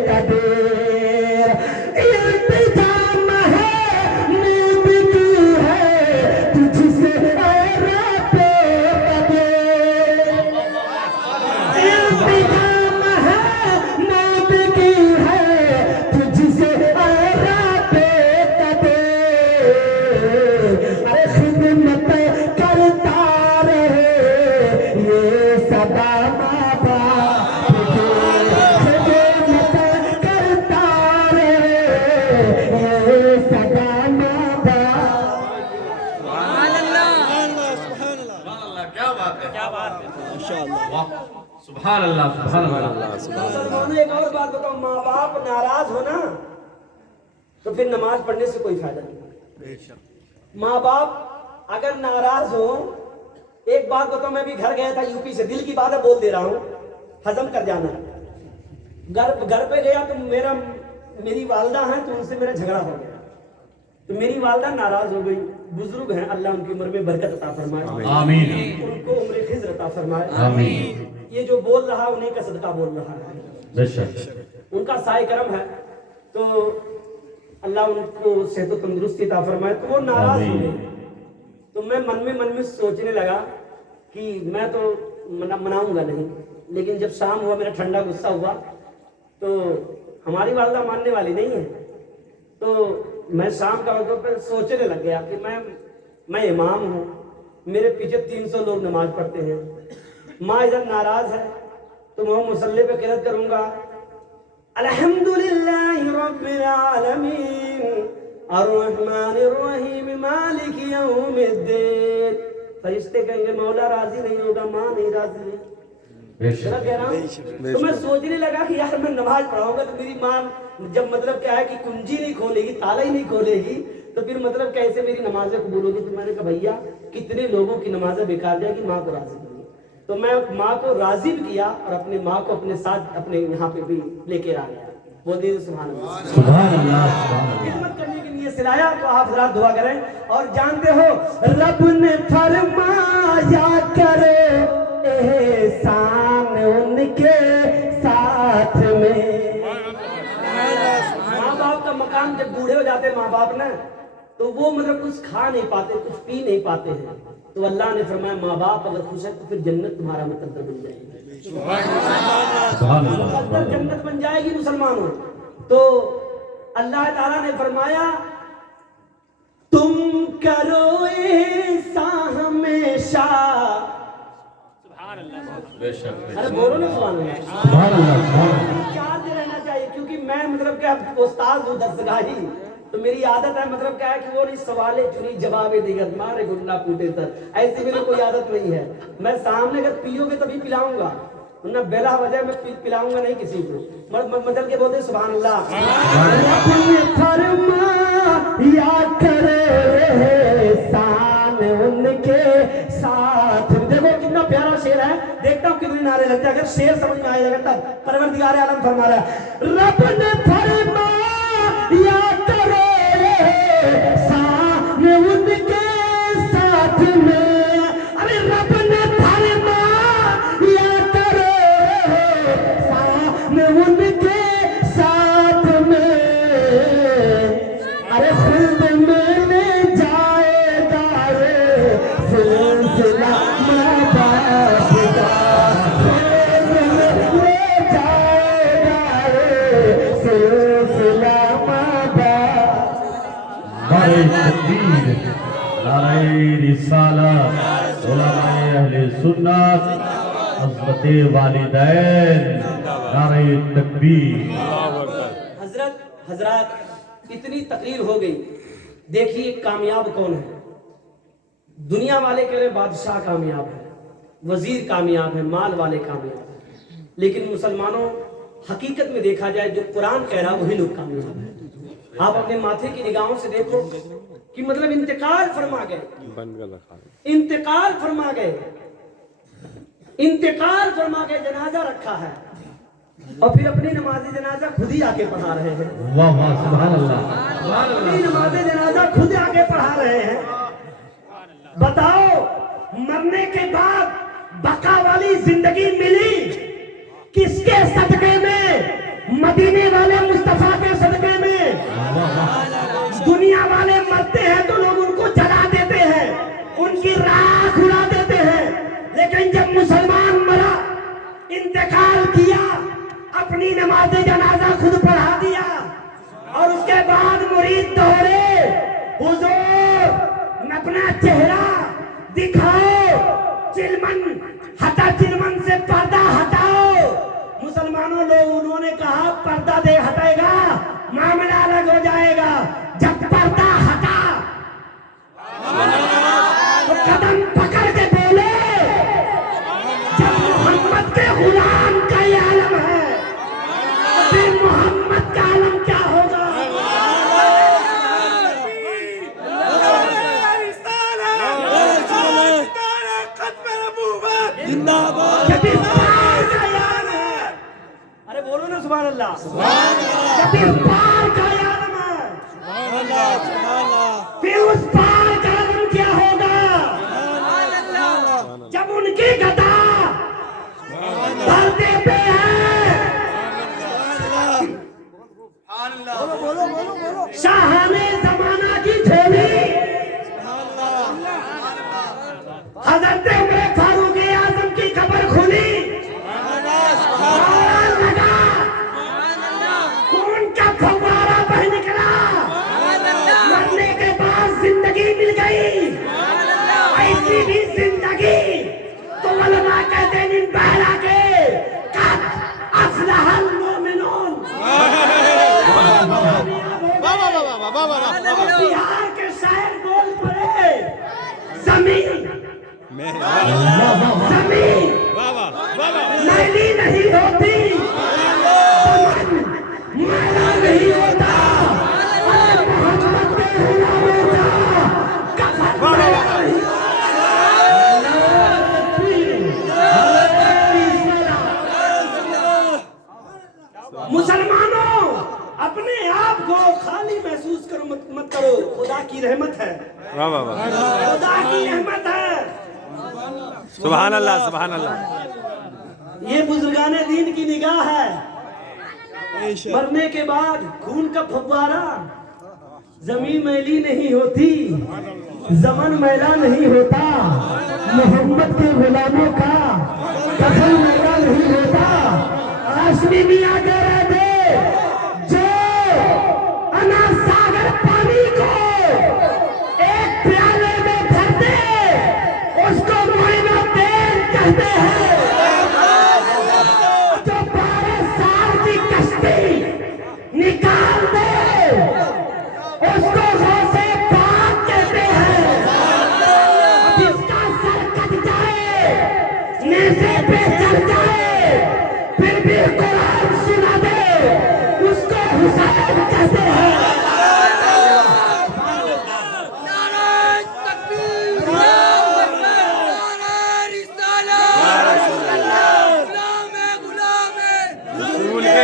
قدیر التجا محمود کی ہے تجھ سے رب قدیر التجا محمود کی ہے تجھ سے رب قدیر ارے خدمت کرتا رہے یہ صدا ماں باپ کی خدمت کرتا رہے یہ صدا ماں باپ سبحان اللہ سبحان اللہ مسلمانوں ایک اور بات بتاؤ، ماں باپ ناراض ہو نا تو پھر نماز پڑھنے سے کوئی فائدہ نہیں۔ ماں باپ اگر ناراض ہو، ایک بات بتاؤ، میں بھی گھر گیا تھا یو پی سے، دل کی بات ہے بول دے رہا ہوں، ہضم کر جانا۔ گھر پہ گیا تو میری والدہ ہیں تو ان سے میرا جھگڑا ہو گیا، تو میری والدہ ناراض ہو گئی۔ بزرگ ہیں، اللہ ان کی عمر میں برکت عطا فرمائے، آمین ان کو عمر خضر عطا فرمائے۔ آمین یہ جو بول رہا ہے انہیں کا صدقہ بول رہا ہے، بے شک ان کا سائے کرم ہے، تو اللہ ان کو صحت و تندرستی عطا فرمائے۔ تو وہ ناراض ہو گئے، تو میں من میں سوچنے لگا کہ میں تو مناؤں گا نہیں، لیکن جب شام ہوا میرا ٹھنڈا غصہ ہوا تو ہماری والدہ ماننے والی نہیں ہے، تو میں شام کا وقت پہ سوچنے لگ گیا کہ میں امام ہوں، میرے پیچھے 300 لوگ نماز پڑھتے ہیں، ماں ادھر ناراض ہے تو میں مصلی پہ قرات کروں گا الحمدللہ رب العالمین الرحمن الرحیم مالک یوم الدین، فرشتے کہیں گے مولا راضی نہیں ہوگا، ماں نہیں راضی ہے۔ بے شک کہہ رہا ہوں تو میں سوچنے لگا کہ یار میں نماز پڑھاؤں گا تو میری ماں جب مطلب کیا ہے کہ کنجی نہیں کھولے گی، تالا ہی نہیں کھولے گی، تو پھر مطلب کیسے میری نمازیں قبول ہوگی؟ تو میں نے کہا بھیا کتنے لوگوں کی نمازیں بیکار جائے گی، ماں کو راضی کریے۔ تو میں ماں کو راضی بھی کیا اور اپنی ماں کو اپنے ساتھ اپنے یہاں پہ بھی لے کے آ گیا۔ بول دیجیے سبحان اللہ۔ سبحان اللہ سبحان اللہ خدمت کرنے کے لیے سلایا، تو آپ حضرات دعا کریں۔ اور جانتے ہو رب نے فرمایا کرو احسان ان کے ساتھ میں۔ ماں باپ کا مقام جب بوڑھے ہو جاتے ہیں ماں باپ نا، تو وہ مطلب کچھ کھا نہیں پاتے، کچھ پی نہیں پاتے ہیں، تو اللہ نے فرمایا ماں باپ اگر خوش ہے تو پھر جنت تمہارا مقدر بن جائے گی، سبحان اللہ مقدر جنت بن جائے گی مسلمانوں۔ تو اللہ تعالیٰ نے فرمایا تم کرو احسان ہمیشہ، بے شک ارے بولو نا سبحان اللہ۔ سبحان اللہ سبحان اللہ چارج رہنا چاہیے، کیونکہ میں مطلب کیا استاد ہوں درسگاہی، تو میری عادت ہے مطلب کیا ہے کہ وہ نہیں سوالے چنی جوابیں دیگر مارے گنڈا پوٹے سر، ایسی میری کوئی عادت نہیں ہے۔ میں سامنے اگر پیو گے تبھی پلاؤں گا، ورنہ بلا وجہ میں پلاؤں گا نہیں کسی کو۔ مطلب کے بولتے ہیں سبحان اللہ۔ رب نے فرمایا کرے احسان ان کے ساتھ۔ دیکھو کتنا پیارا شعر ہے، دیکھتا ہوں کتنے نعرے لگتے ہیں، اگر شعر سمجھ میں آئے گا تب۔ پروردگار عالم فرما رہا ہے رب نے فرمایا کرے احسان ان کے ساتھ میں، ارے رب نے فرمایا کرے احسان ان کے ساتھ میں، ارے خود میں لے جائے گا یہ سلسلہ ماں باپ کا، خود میں لے جائے گا یہ سلسلہ ماں باپ۔ نعرہ تکبیر نعرہ رسالت علماء اہل سنت عظمت والدین نعرہ تکبیر۔ حضرات اتنی تقریر ہو گئی، دیکھیے کامیاب کون ہے؟ دنیا والے کہہ رہے بادشاہ کامیاب ہے، वजीर कामयाब है, माल वाले कामयाब है, लेकिन मुसलमानों हकीकत में देखा जाए जो कुरान कह रहा वही लोग कामयाब है। आप अपने माथे की निगाहों से देखो कि मतलब इंतकाल फरमा गए, इंतकाल फरमा गए, इंतकाल फरमा गए, जनाजा रखा है और फिर अपनी नमाज जनाजा खुद ही आके पढ़ा रहे हैं। वाह वाह सुभान अल्लाह। अपनी नमाज जनाजा खुद आके पढ़ा रहे हैं। बताओ मरने के बाद बका वाली जिंदगी मिली किसके सदके में? मदीने वाले मुस्तफा के सदके में। दुनिया वाले मरते हैं तो लोग उनको जला देते हैं, उनकी राख उड़ा देते हैं, लेकिन जब मुसलमान मरा, इंतकाल किया, अपनी नमाज जनाजा खुद पढ़ा दिया और उसके बाद मुरीद दौड़े, हुजूर अपना चेहरा दिखाओ, चिलमन हटा, चिलमन से पर्दा हटाओ। मुसलमानों लोग उन्होंने कहा पर्दा दे हटेगा मामला अलग हो जाएगा। जब पर्दा हटा तो कदम पकड़ के बोले, जब मोहम्मद के गुलाम का ये आलम है तो फिर मोहम्मद का आलम क्या होगा? जब इस पार का आलम है, अरे बोलो ना सुभान अल्लाह, जब इस पार का आलम है फिर उस पार का आलम क्या होगा? जब उनकी गदा पर्दे पे है, शाहाने जमाना की झोली हजरत उमर फारूक आजम की कब्र खुली, लगा खून का फव्वारा बह निकला, मरने के बाद जिंदगी मिल गई। ऐसी भी जिंदगी तो उलमा कहते हैं इन बहरा के कद अफलहल मोमिनून। बिहार के शायर बोल पड़े, जमीन जमीन मैली नहीं होती, चमन मैला नहीं होता, अरे मोहम्मद के गुलामों का कफन मैला नहीं होता। मुसलमानों अपने आप को खाली महसूस करो, मत करो, खुदा की रहमत है, खुदा की रहमत है। सुभान अल्लाह, सुभान अल्लाह। ये बुजुर्गाने दीन की निगाह है। मरने के बाद खून का फव्वारा, जमीन मैली नहीं होती, जमन मैला नहीं होता, मोहम्मद के गुलामों का कफन मैला नहीं होता। हाशमी मियां कह रहे थे जो अना सागर पानी को एक प्याले में भर दे उसको मोइना तेल कहते हैं, जो 12 साल की कश्ती निकाल दे उसको गौसे पाक कहते हैं। जिसका सर कट जाए, नेज़े पे चढ़ जाए, फिर भी कुरान सुना दे उसको हुसैन कहते हैं।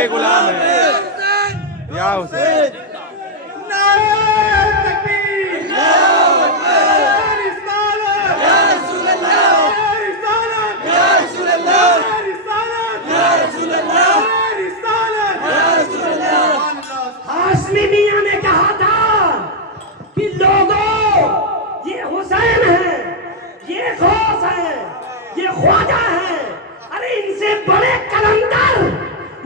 गुलाम है या हुसैन। हाशमी मियां ने कहा था कि लोगों ये हुसैन है, ये गौस है, ये ख्वाजा है, अरे इनसे बड़े कलंदर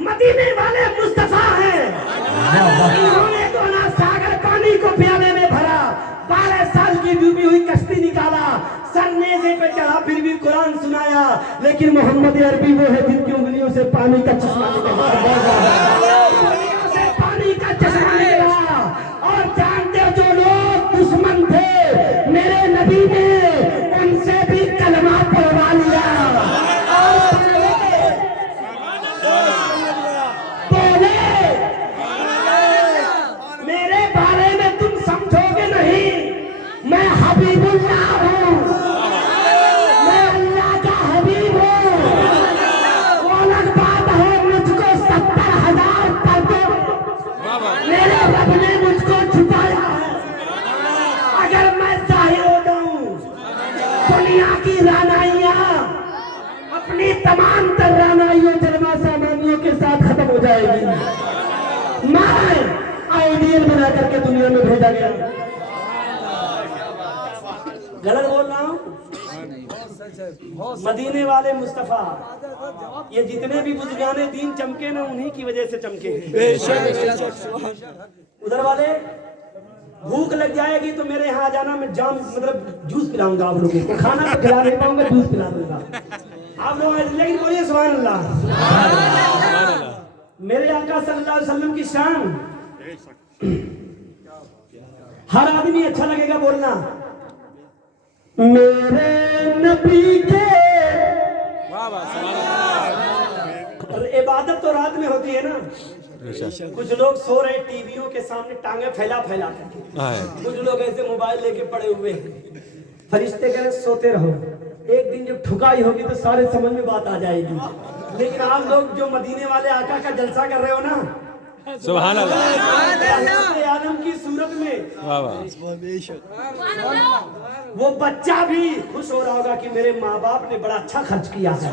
मदीने वाले मुस्तफा हैं। इन्होंने तो ना सागर पानी को प्याले में भरा, 12 साल की डूबी हुई कश्ती निकाला, सर नेज़े पे चढ़ा, फिर भी कुरान सुनाया। लेकिन मोहम्मद अरबी वो है जिनकी उंगलियों से पानी का चश्मा निकला, उंगलियों से पानी का चश्मा निकला। और जानते हो जो लोग दुश्मन थे मेरे नबी ने उनसे भी कलमा पढ़वा लिया। हबीबुल्लाह हूँ, मैं अल्लाह का हबीब हूँ। वो अलग बात है मुझको 70,000 पर्दे मेरे रब ने मुझको छुपाया है। अगर मैं जाहिर हो जाऊं दुनिया की रानाइयाँ अपनी तमाम तर रानाइयों जलवा सामानियों के साथ खत्म हो जाएगी। मैं आइडियल बना करके दुनिया में भेजा गया। गलत बोल रहा हूँ? मदीने वाले मुस्तफा, ये जितने भी बुजुर्गाने दीन चमके ना उन्हीं की वजह से चमके। उधर वाले भूख लग जाएगी तो मेरे यहाँ आ जाना, मैं जाम मतलब जूस पिलाऊंगा आप लोगों को। खाना तो खिला नहीं पाऊंगा, जूस पिला दूंगा आप लोग। लेकिन बोलिए सुभान अल्लाह। मेरे आका सल्लल्लाहु अलैहि वसल्लम की शान हर आदमी अच्छा लगेगा बोलना। मेरे नबी के और इबादत तो रात में होती है ना। कुछ लोग सो रहे टीवियों के सामने टांगे फैला फैला करके, कुछ लोग ऐसे मोबाइल लेके पड़े हुए हैं। फरिश्ते कह रहे सोते रहो, एक दिन जब ठुकाई होगी तो सारे समझ में बात आ जाएगी। लेकिन आप लोग जो मदीने वाले आका का जलसा कर रहे हो ना, सुभान रहमत आलम की सूरत में वो बच्चा भी खुश हो रहा होगा कि मेरे माँ बाप ने बड़ा अच्छा खर्च किया है।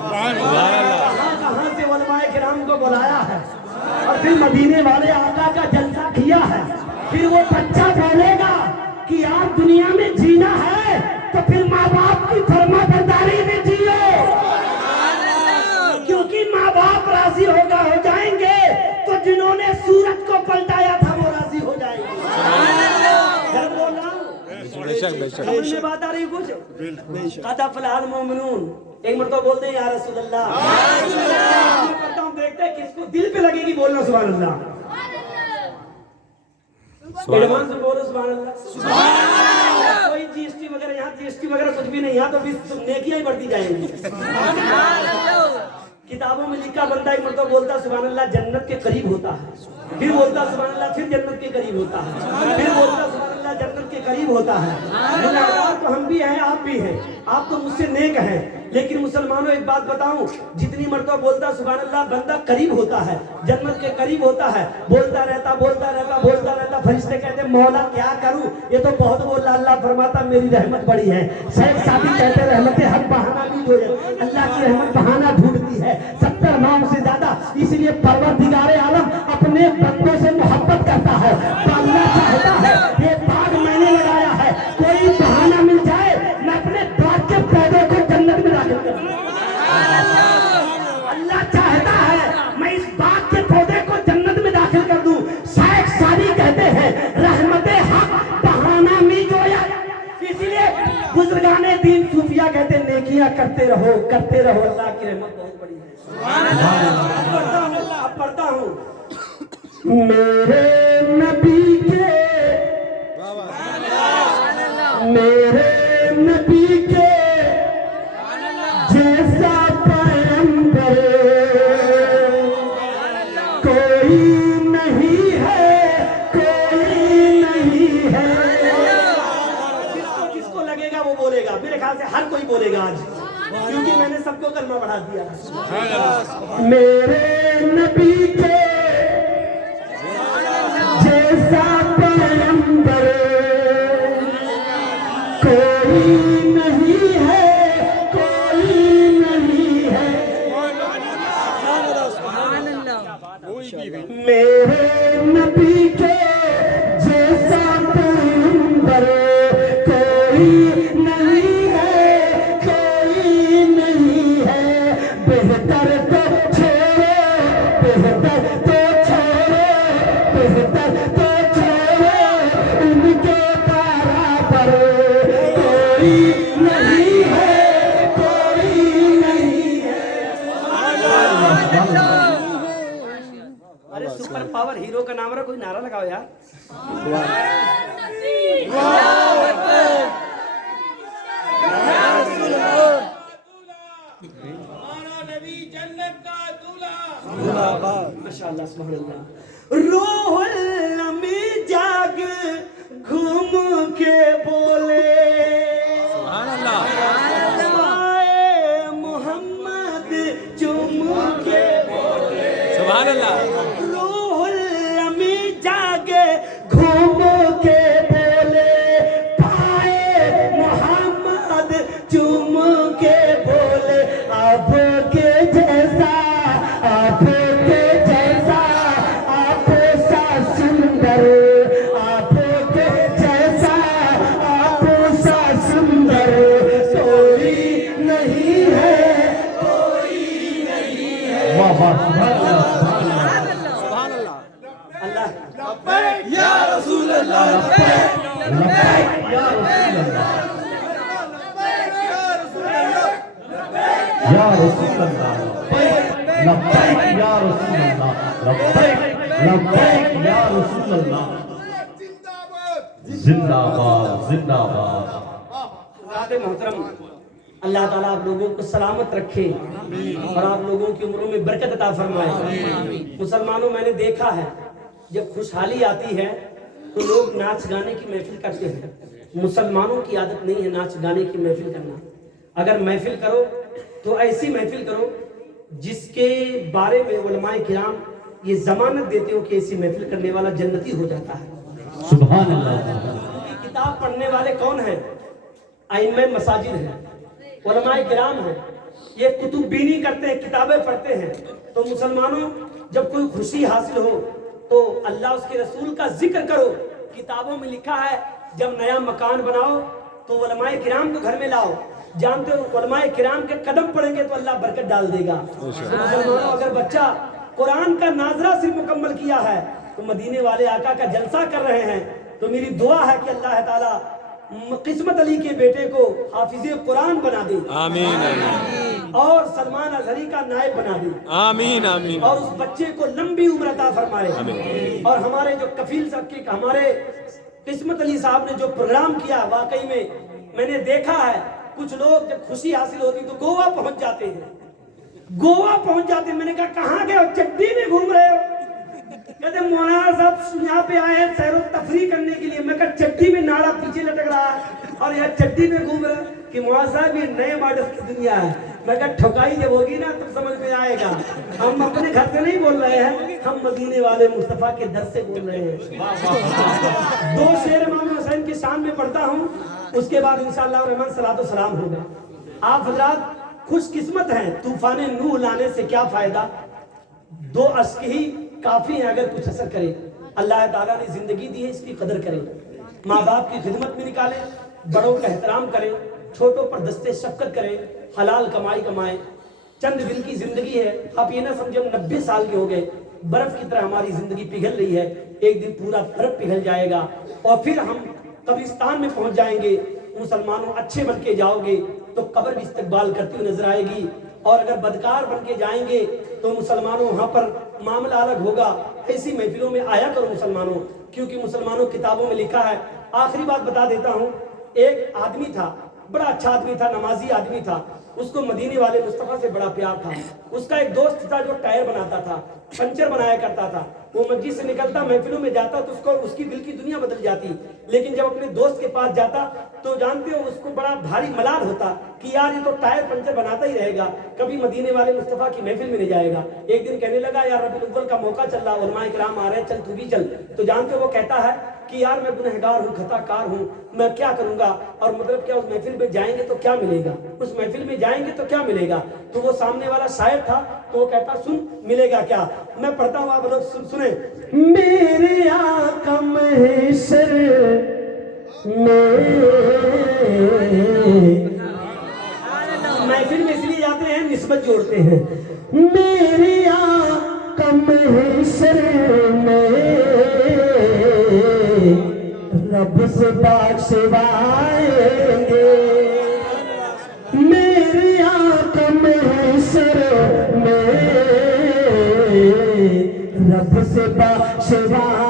कहाँ से उलमाए किराम को बुलाया है और फिर मदीने वाले आका का जलसा किया है। फिर वो बच्चा बोलेगा कि आप दुनिया में जीना है तो फिर माँ बाप की फरमाबरदारी में जियो, क्योंकि माँ बाप राजी हो जाएंगे तो जिन्होंने सूरत को पलटाया था वो राजी हो जाएंगे। गलत बोल रहा हूँ? समझ में बात आ रही कुछ? कद अफ़लहल मोमिनून, एक मरतबा बोल दे या रसूल अल्लाह। करता हूँ, देखते हैं किसको दिल पे लगेगी बोलना सुभान अल्लाह। एडवांस में बोलो सुभान अल्लाह। कोई जीएसटी वगैरह, यहाँ जीएसटी वगैरह कुछ भी नहीं, यहाँ तो भी नेकियां ही बढ़ती जाएंगी। किताबों में लिखा बंदा एक मरतबा बोलता सुभान अल्लाह जन्नत के करीब होता है, फिर बोलता सुभान अल्लाह फिर जन्नत के करीब होता है, फिर बोलता सुभान अल्लाह जन्नत के करीब होता है। गुनाहगार तो हम भी हैं, आप भी हैं, आप तो मुझसे नेक हैं। लेकिन मुसलमानों एक बात बताऊं, जितनी मरतबा बोलता सुभान अल्लाह बंदा करीब होता है, जन्नत के करीब होता है। बोलता रहता फरिश्ते कहते मौला क्या करूं, ये तो बहुत बोल रहा। अल्लाह फरमाता मेरी रहमत बड़ी है। शेख सादी कहते रहमत हर बहाना भी जो है, अल्लाह की रहमत बहाना ढूंढती है 70 नाम से ज्यादा। इसलिए परवरदिगारे आलम अपने बंदों से मोहब्बत करता है। अल्लाह चाहता है ये बाग मैंने लगाया है, कोई बहाना मिल जाए मैं अपने बाग के पौधों को जन्नत में दाखिल कर दूं। अल्लाह चाहता है मैं इस बाग के पौधे को जन्नत में दाखिल कर दूं। शेख सादी कहते हैं रहमत हक बहाना में जोया। इसलिए बुजुर्गाने दीन सूफिया कहते हैं नेकियां करते रहो, अल्लाह की रहमत बहुत बड़ी है। अब पढ़ता हूँ मेरे नबी के जैसा पैगंबर कोई नहीं है। किसको लगेगा वो बोलेगा, मेरे ख्याल से हर कोई बोलेगा आज, क्योंकि मैंने सबको कलमा बढ़ा दिया। मेरे नबी के जैसा पैगंबर कोई नहीं है। मेरे नबी के जैसा पैगंबर कोई नहीं है। बेहतर तो छोड़ो उनके बराबर कोई नहीं है। अरे सुपर पावर हीरो का नाम रहा, कोई नारा लगाओ यार। माशाअल्लाह सुभान अल्लाह। रूहुल अमी जाग घूम के बोले अल्लाह या रसूल अल्लाह लब्बैक या रसूल अल्लाह या रसूल अल्लाह लब्बैक या रसूल अल्लाह लब्बैक लब्बैक या रसूल अल्लाह जिंदाबाद जिंदाबाद हज़रात मोहतरम, अल्लाह ताला आप लोगों को सलामत रखे और आप लोगों की उम्रों में बरकत अता फरमाए। मुसलमानों, मैंने देखा है जब खुशहाली आती है तो लोग नाच गाने की महफिल करते हैं। मुसलमानों की आदत नहीं है नाच गाने की महफिल करना। अगर महफिल करो तो ऐसी महफिल करो जिसके बारे में उलमाए किराम ये जमानत देते हो कि ऐसी महफिल करने वाला जन्नती हो जाता है। सुभान अल्लाह। क्योंकि किताब पढ़ने वाले कौन हैं? आइम्मे मसाजिद हैं, उलमाए किराम हैं। ये कुतुबीनी करते हैं, किताबें पढ़ते हैं। तो मुसलमानों, जब कोई खुशी हासिल हो तो अल्लाह उसके रसूल का जिक्र करो। किताबों में लिखा है जब नया मकान बनाओ तो उलमाए किराम को घर में लाओ। जानते हो उलमाए किराम के कदम पड़ेंगे तो अल्लाह बरकत डाल देगा। तो मुसलमानों, अगर बच्चा कुरान का नाजरा सिर्फ मुकम्मल किया है तो मदीने वाले आका का जलसा कर रहे हैं। तो मेरी दुआ है कि अल्लाह ताला किस्मत अली के बेटे को हाफिज़े कुरान बना दे, आमीन आमीन और सलमान अजहरी का नायब बना दे, आमीन आमीन और उस बच्चे को लंबी उम्र अता फरमाए। और हमारे जो कफील साहब के हमारे किस्मत अली साहब ने जो प्रोग्राम किया, वाकई में मैंने देखा है कुछ लोग जब खुशी हासिल होती तो गोवा पहुंच जाते हैं। गोवा पहुंच जाते हैं। मैंने कहा कहाँ गए हो? चड्डी में घूम रहे हो? कहते मौलाना साहब यहाँ पे आए हैं सैरो तफरी करने के लिए। मैं कहा चड्डी में नाड़ा पीछे लटक रहा है और यहाँ चड्डी में घूम रहे कि मौलाना साहब ये नए मॉडल की दुनिया है। मैं कहा ठुकाई जब होगी ना तब समझ में आएगा। हम अपने घर से नहीं बोल रहे हैं, हम मदीने वाले मुस्तफा के दर से बोल रहे हैं। दो शेर इमाम हुसैन की शान में पढ़ता हूँ, उसके बाद इंशाअल्लाह रहमान सलातो सलाम होगा। आप हजरात खुशकिस्मत हैं, तूफान नूह लाने से क्या फायदा, दो अश्क ही काफी है अगर कुछ असर करे। अल्लाह ताला ने जिंदगी दी है, इसकी कदर करें। माँ बाप की खिदमत में निकालें, बड़ों का एहतराम करें, छोटों पर दस्ते शफकत करें, हलाल कमाई कमाएं। चंद दिन की जिंदगी है, आप ये ना समझे हम 90 साल के हो गए। बर्फ की तरह हमारी जिंदगी पिघल रही है, एक दिन पूरा बर्फ पिघल जाएगा और फिर हम कब्रिस्तान में पहुंच जाएंगे। मुसलमानों, अच्छे बन के जाओगे तो कब्र भी इस्तकबाल करती हुई नजर आएगी, और अगर बदकार बन के जाएंगे तो मुसलमानों वहां पर मामला अलग होगा। ऐसी महफिलों में आया करो मुसलमानों, क्योंकि मुसलमानों किताबों में लिखा है। आखिरी बात बता देता हूँ, एक आदमी था, बड़ा अच्छा आदमी था, नमाजी आदमी था, उसको मदीने वाले मुस्तफा से बड़ा प्यार था। उसका एक दोस्त था जो टायर बनाता था, पंचर बनाया करता था। वो मस्जिद से निकलता, महफिलों में जाता तो उसको उसकी दिल की दुनिया बदल जाती। लेकिन जब अपने दोस्त के पास जाता तो जानते हो उसको बड़ा भारी मलाल होता कि यार ये तो टायर पंचर बनाता ही रहेगा, कभी मदीने वाले मुस्तफा की महफिल में नहीं जाएगा। एक दिन कहने लगा यार रबीउल अव्वल का मौका चल रहा, उलमाए किराम आ रहे हैं, चल तू भी चल। तो जानते हो वो कहता है कि यार मैं गुनहगार हूँ, खताकार हूँ, मैं क्या करूंगा, और मतलब क्या उस महफिल में जाएंगे तो क्या मिलेगा, उस महफिल में जाएंगे तो क्या मिलेगा। तो वो सामने वाला शायर था, तो वो कहता सुन मिलेगा क्या। मैं पढ़ता हूँ, आप लोग सुने। मेरे आका महशर महफिल में इसलिए जाते हैं, निस्बत जोड़ते हैं। मेरे आका महशर रब से बख्शवाएंगे, मेरे आका महशर में रब से बख्शवाएंगे।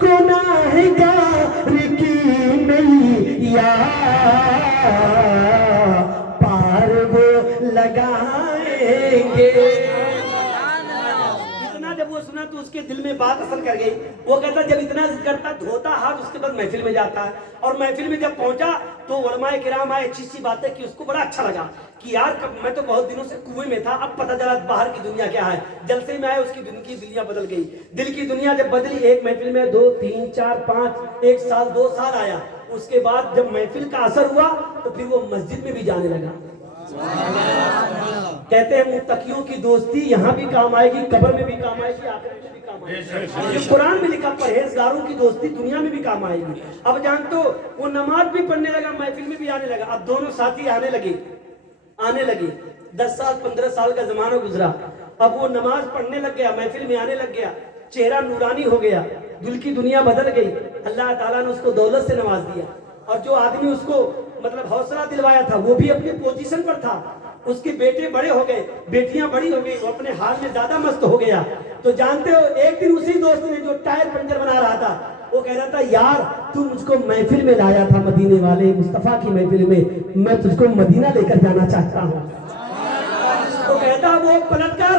गुनाहगार की नैया पार वो लगाएंगे। जब वो सुना तो उसके दिल में बात असर कर गई। वो कहता जब इतना जिक्र करता, धोता हाथ, उसके बाद महफिल में जाता है, और महफिल में जब पहुंचा तो उलमाए किराम आए, अच्छी सी बातें की, उसको बड़ा अच्छा लगा कि यार मैं तो बहुत दिनों से कुएं में था, अब पता चला बाहर की दुनिया क्या है। जलसे में आए, उसकी दिल की दुनिया बदल गई। दिल की दुनिया जब बदली, एक महफिल में 2 3 4 5 1 साल 2 साल आया। उसके बाद जब महफिल का असर हुआ तो फिर वो मस्जिद में भी जाने लगा। कहते हैं मुत्तकियों की दोस्ती यहाँ भी काम आएगी, कब्र में भी काम आएगी, आखिरत में भी काम आएगी। जो कुरान में लिखा परहेजगारों की दोस्ती दुनिया में भी काम आएगी। अब जानते हो वो नमाज भी पढ़ने लगा, महफिल में भी आने लगा। अब दोनों साथी आने लगे। آنے لگی. 10 سال 15 سال کا زمانہ گزرا. اب وہ نماز پڑھنے لگ گیا, محفل میں آنے لگ گیا, چہرہ نورانی ہو گیا, دل کی دنیا بدل گئی. اللہ تعالیٰ نے اس کو دولت سے نواز دیا. اور جو آدمی اس کو مطلب حوصلہ دلوایا تھا وہ بھی اپنی پوزیشن پر تھا. اس کے بیٹے بڑے ہو گئے, بیٹیاں بڑی ہو گئی, وہ اپنے حال میں زیادہ مست ہو گیا. تو جانتے ہو ایک دن اسی دوست نے جو ٹائر پنچر بنا رہا تھا وہ کہہ رہا تھا, یار تو مجھ کو محفل میں لایا تھا, مدینے والے مصطفیٰ کی محفل میں تجھ کو مدینہ لے کر جانا چاہتا ہوں. تو کہتا وہ پلٹ کر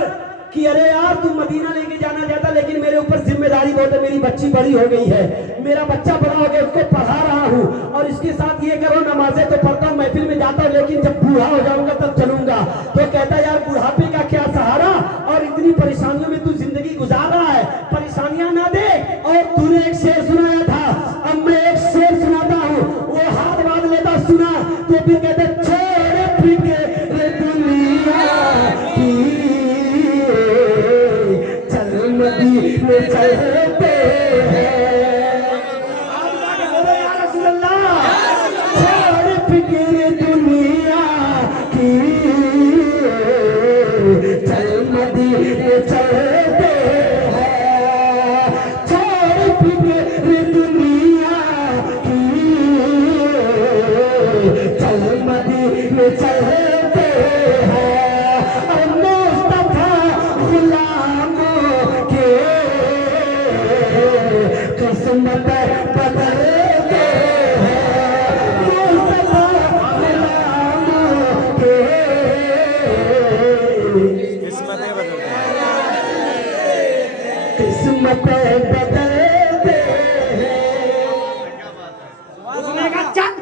کہ ارے یار تم مدینہ لے کے جانا چاہتا, لیکن میرے اوپر ذمہ داری بہت ہے, میری بچی بڑی ہو گئی ہے, میرا بچہ بڑا ہو گیا, اس کو پڑھا رہا ہوں, اور اس کے ساتھ یہ کرو نمازیں تو پڑھتا ہوں, محفل میں جاتا ہوں, لیکن جب بوڑھا ہو جاؤں گا تب چلوں گا. تو کہتا یار بڑھاپے کا کیا سہارا, اور اتنی پریشانیوں میں تو زندگی گزار رہا ہے, پریشانیاں نہ دے. اور تو نے ایک شعر سنایا تھا, اب میں ایک شعر سناتا ہوں, وہ ہاتھ باندھ لیتا سنا تو پھر کہتے چھوڑ فکر دنیا کی, چل مدینے چلتے ہیں. یا رسول اللہ, چھوڑ فکر دنیا کی, چل مدینے چلتے ہیں. چھوڑ فکر دنیا کی, چل مدینے چلتے ہیں. اور مصطفیٰ غلاموں کے قسمت بدلتے ہیں. مصطفیٰ غلاموں کے قسمتیں بدلتے ہیں. قسمت بدلتے ہیں. اس نے کہا چل,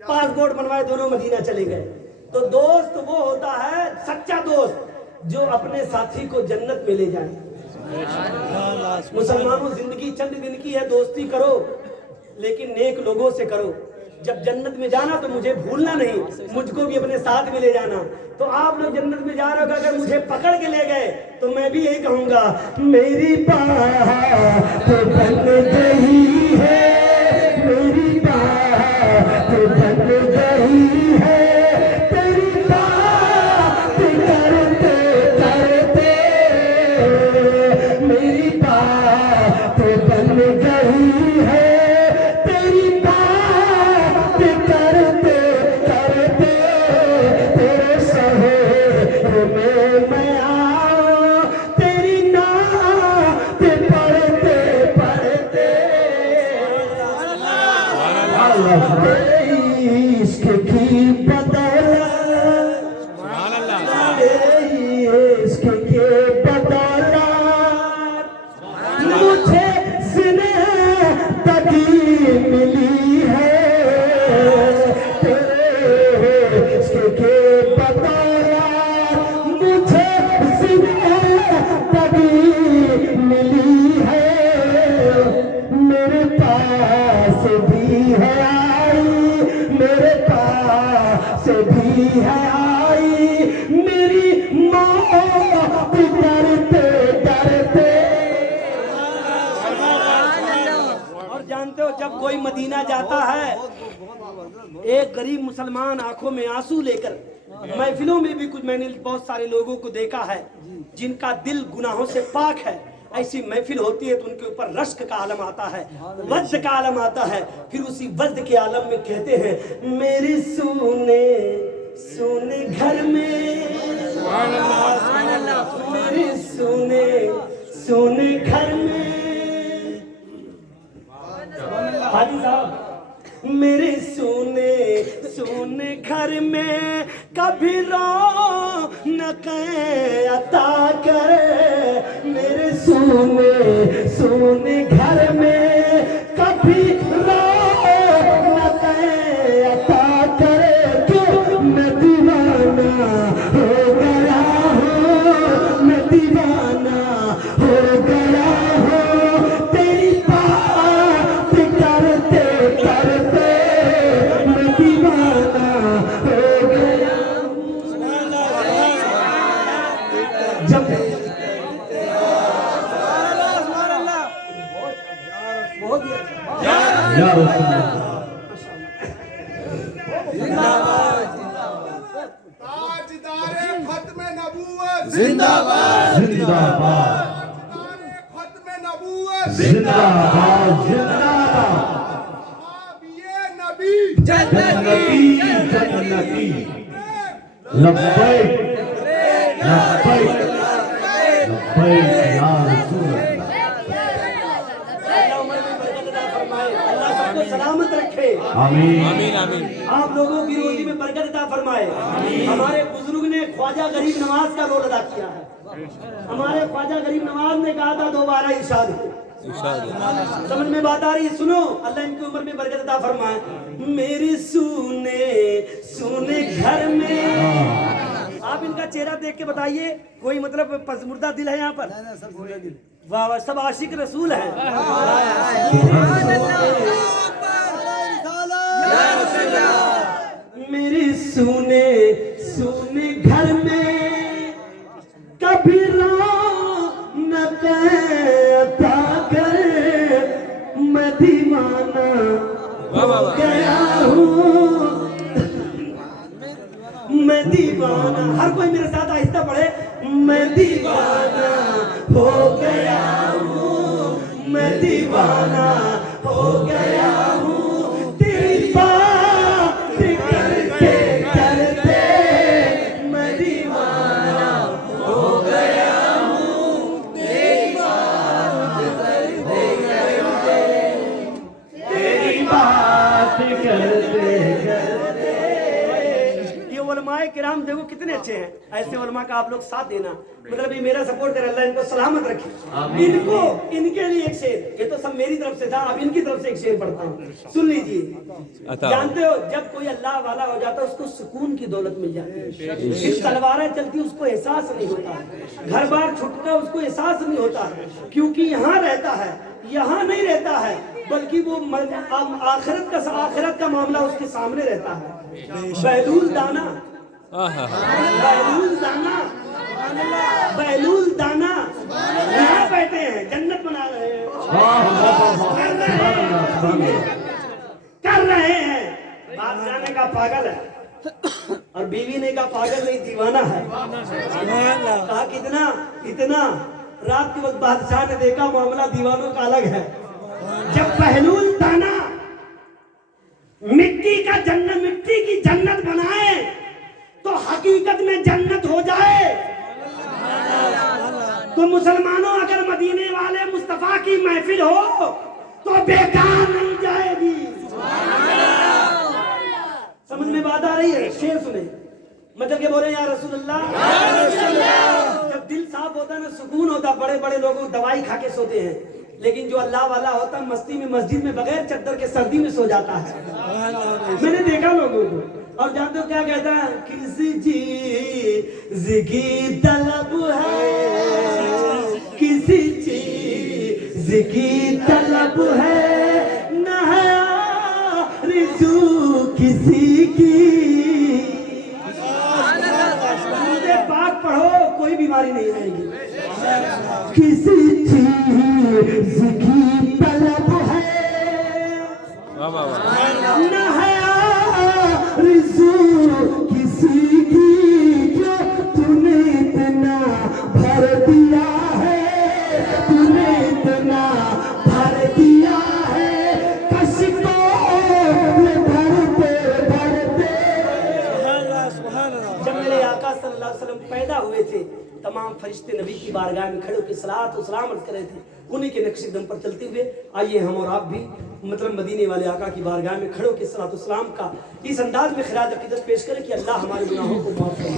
پاسپورٹ بنوائے, دونوں مدینہ چلے گئے. تو دوست وہ ہوتا ہے سچا دوست جو اپنے ساتھی کو جنت میں لے جائے. مسلمانوں زندگی چند دن کی ہے, دوستی کرو لیکن نیک لوگوں سے کرو. جب جنت میں جانا تو مجھے بھولنا نہیں, مجھ کو بھی اپنے ساتھ میں لے جانا. تو آپ لوگ جنت میں جا رہے ہو, اگر مجھے پکڑ کے لے گئے تو میں بھی یہی کہوں گا, میری بات بن گئی ہے, میری بات بن گئی ہے, تیری بات کرتے کرتے, میری بات بن گئی ہے, تیری بات کرتے کرتے, تیرے شہر میں آؤں, تیری نعت پڑھتے پڑھتے, عشق کی بدولت, عشق کی بدولت مجھے زندگی ملی ہے, تیرے عشق کی بدولت مجھے زندگی ملی ہے. میرے پاس بھی ہے آئی, میرے پاس بھی ہے آئی, میری موت ڈرتے ڈرتے. اور جانتے ہو جب کوئی مدینہ جاتا ہے, ایک غریب مسلمان آنکھوں میں آنسو لے کر, محفلوں میں بھی کچھ میں نے بہت سارے لوگوں کو دیکھا ہے جن کا دل گناہوں سے پاک ہے, ایسی محفل ہوتی ہے تو ان کے اوپر رشک کا عالم آتا ہے, وجد کا عالم آتا ہے. پھر اسی وجد کے عالم میں کہتے ہیں, میرے سونے سونے گھر میں, میرے سونے سونے گھر میں, حاجی صاحب, میرے سونے سونے گھر میں کبھی رونق عطا کرے, میرے سونے سونے گھر میں کبھی رونق عطا کرے. کیوں میں دیوانہ ہو گیا ہوں, میں دیوانہ ہو گیا ہوں, تیری بات کرتے کرتے میں دیوانہ ہو گیا ہوں. جب یا رسول اللہ. जिंदाबाद जिंदाबाद खत्म नबूवत जिंदाबाद जिंदाबाद ये नबी जन्नती जन्नती लब्बैक लब्बैक लब्बैक या रसूल अल्लाह उम्र में बरकत अता फरमाए, अल्लाह सबको सलामत रखे, आमीन आमीन आमीन। आप लोगों की रोजी में बरकत अता फरमाए। हमारे बुजुर्ग ने ख्वाजा गरीब नवाज का रोल अदा किया है। हमारे ख्वाजा गरीब नवाज ने कहा था दोबारा इरशाद हो। समझ में बात आ रही है? सुनो, अल्लाह इनकी उम्र में बरकत अता फरमाए। मेरी सुने घर में, आप इनका चेहरा देख के बताइए कोई मतलब पसमुर्दा दिल है यहाँ पर? वाह वाह, सब आशिक रसूल हैं। मेरी सुने घर में कभी रौनक अता कर, मैं दीवाना हो गया हूँ, मैं दीवाना। हर कोई मेरे साथ आहिस्ता पढ़े, मैं दीवाना हो गया हूँ, मैं दीवाना हो गया हूँ, तेरी बात करते करते मैं दीवाना हो गया हूँ, तेरी बात करते करते, तेरी बात करते करते। ये उलमाए किराम देखो कितने अच्छे हैं, ऐसे उलमा का आप लोग साथ देना, मतलब ये मेरा सपोर्ट करे, अल्लाह इनको सलामत रखे। इनको इनके लिए एक शेर, ये तो सब मेरी तरफ से था, अब इनकी तरफ से एक शेर पढ़ता हूँ, सुन लीजिए। जानते हो जब कोई अल्लाह वाला हो जाता है उसको सुकून की दौलत मिल जाती है, फिर तलवारें चलती उसको एहसास नहीं होता, घर बार छुटता उसको एहसास नहीं होता, क्योंकि यहाँ रहता है, यहाँ नहीं रहता है, बल्कि वो आखिरत का मामला उसके सामने रहता है। बहलूल दाना, बहलूल दाना, बहलूल दाना यहाँ बैठे हैं, जन्नत बना रहे हैं, कर रहे हैं। बाप जाने का पागल है और बीवी ने का पागल नहीं दीवाना है। कहा कितना इतना, रात के वक्त बादशाह ने देखा मामला दीवानों का अलग है। जब बहलूल दाना मिट्टी की जन्नत बनाए तो हकीकत में जन्नत हो जाए। तो मुसलमानों अगर मदीने वाले मुस्तफा की महफिल हो तो बेकार नहीं जाएगी। समझ में बात आ रही है? शेर सुने, मतलब के बोले या रसूल अल्लाह। जब दिल साफ होता है ना, सुकून होता, बड़े बड़े लोग दवाई खा के सोते हैं, लेकिन जो अल्लाह वाला होता है मस्ती में मस्जिद में बगैर चद्दर के सर्दी में सो जाता है। मैंने देखा लोगों को। और जानते हो क्या कहता है? किसी चीज की तलब है, किसी चीज की तलब है, न है आरज़ू किसी की। पाक पढ़ो, कोई बीमारी नहीं आएगी। किसी चीज की तलब है, न है आरज़ू किसी की, जो तूने इतना भर दिया है, तूने इतना भर दिया है, कशिकों में भरते भरते। जब मेरे आका सल्लल्लाहु अलैहि वसल्लम पैदा हुए थे, तमाम फरिश्ते नबी की बारगाह में खड़े होकर सलात और सलाम अर्ज़ कर रहे थे। उन्हीं के नक्शे कदम पर चलते हुए आइए हम और आप भी मतलब मदीने वाले आका की बारगाह में खड़े होकर सलात और सलाम का इस अंदाज में खिराज अकीदत पेश करें कि अल्लाह हमारे गुनाहों को माफ करे।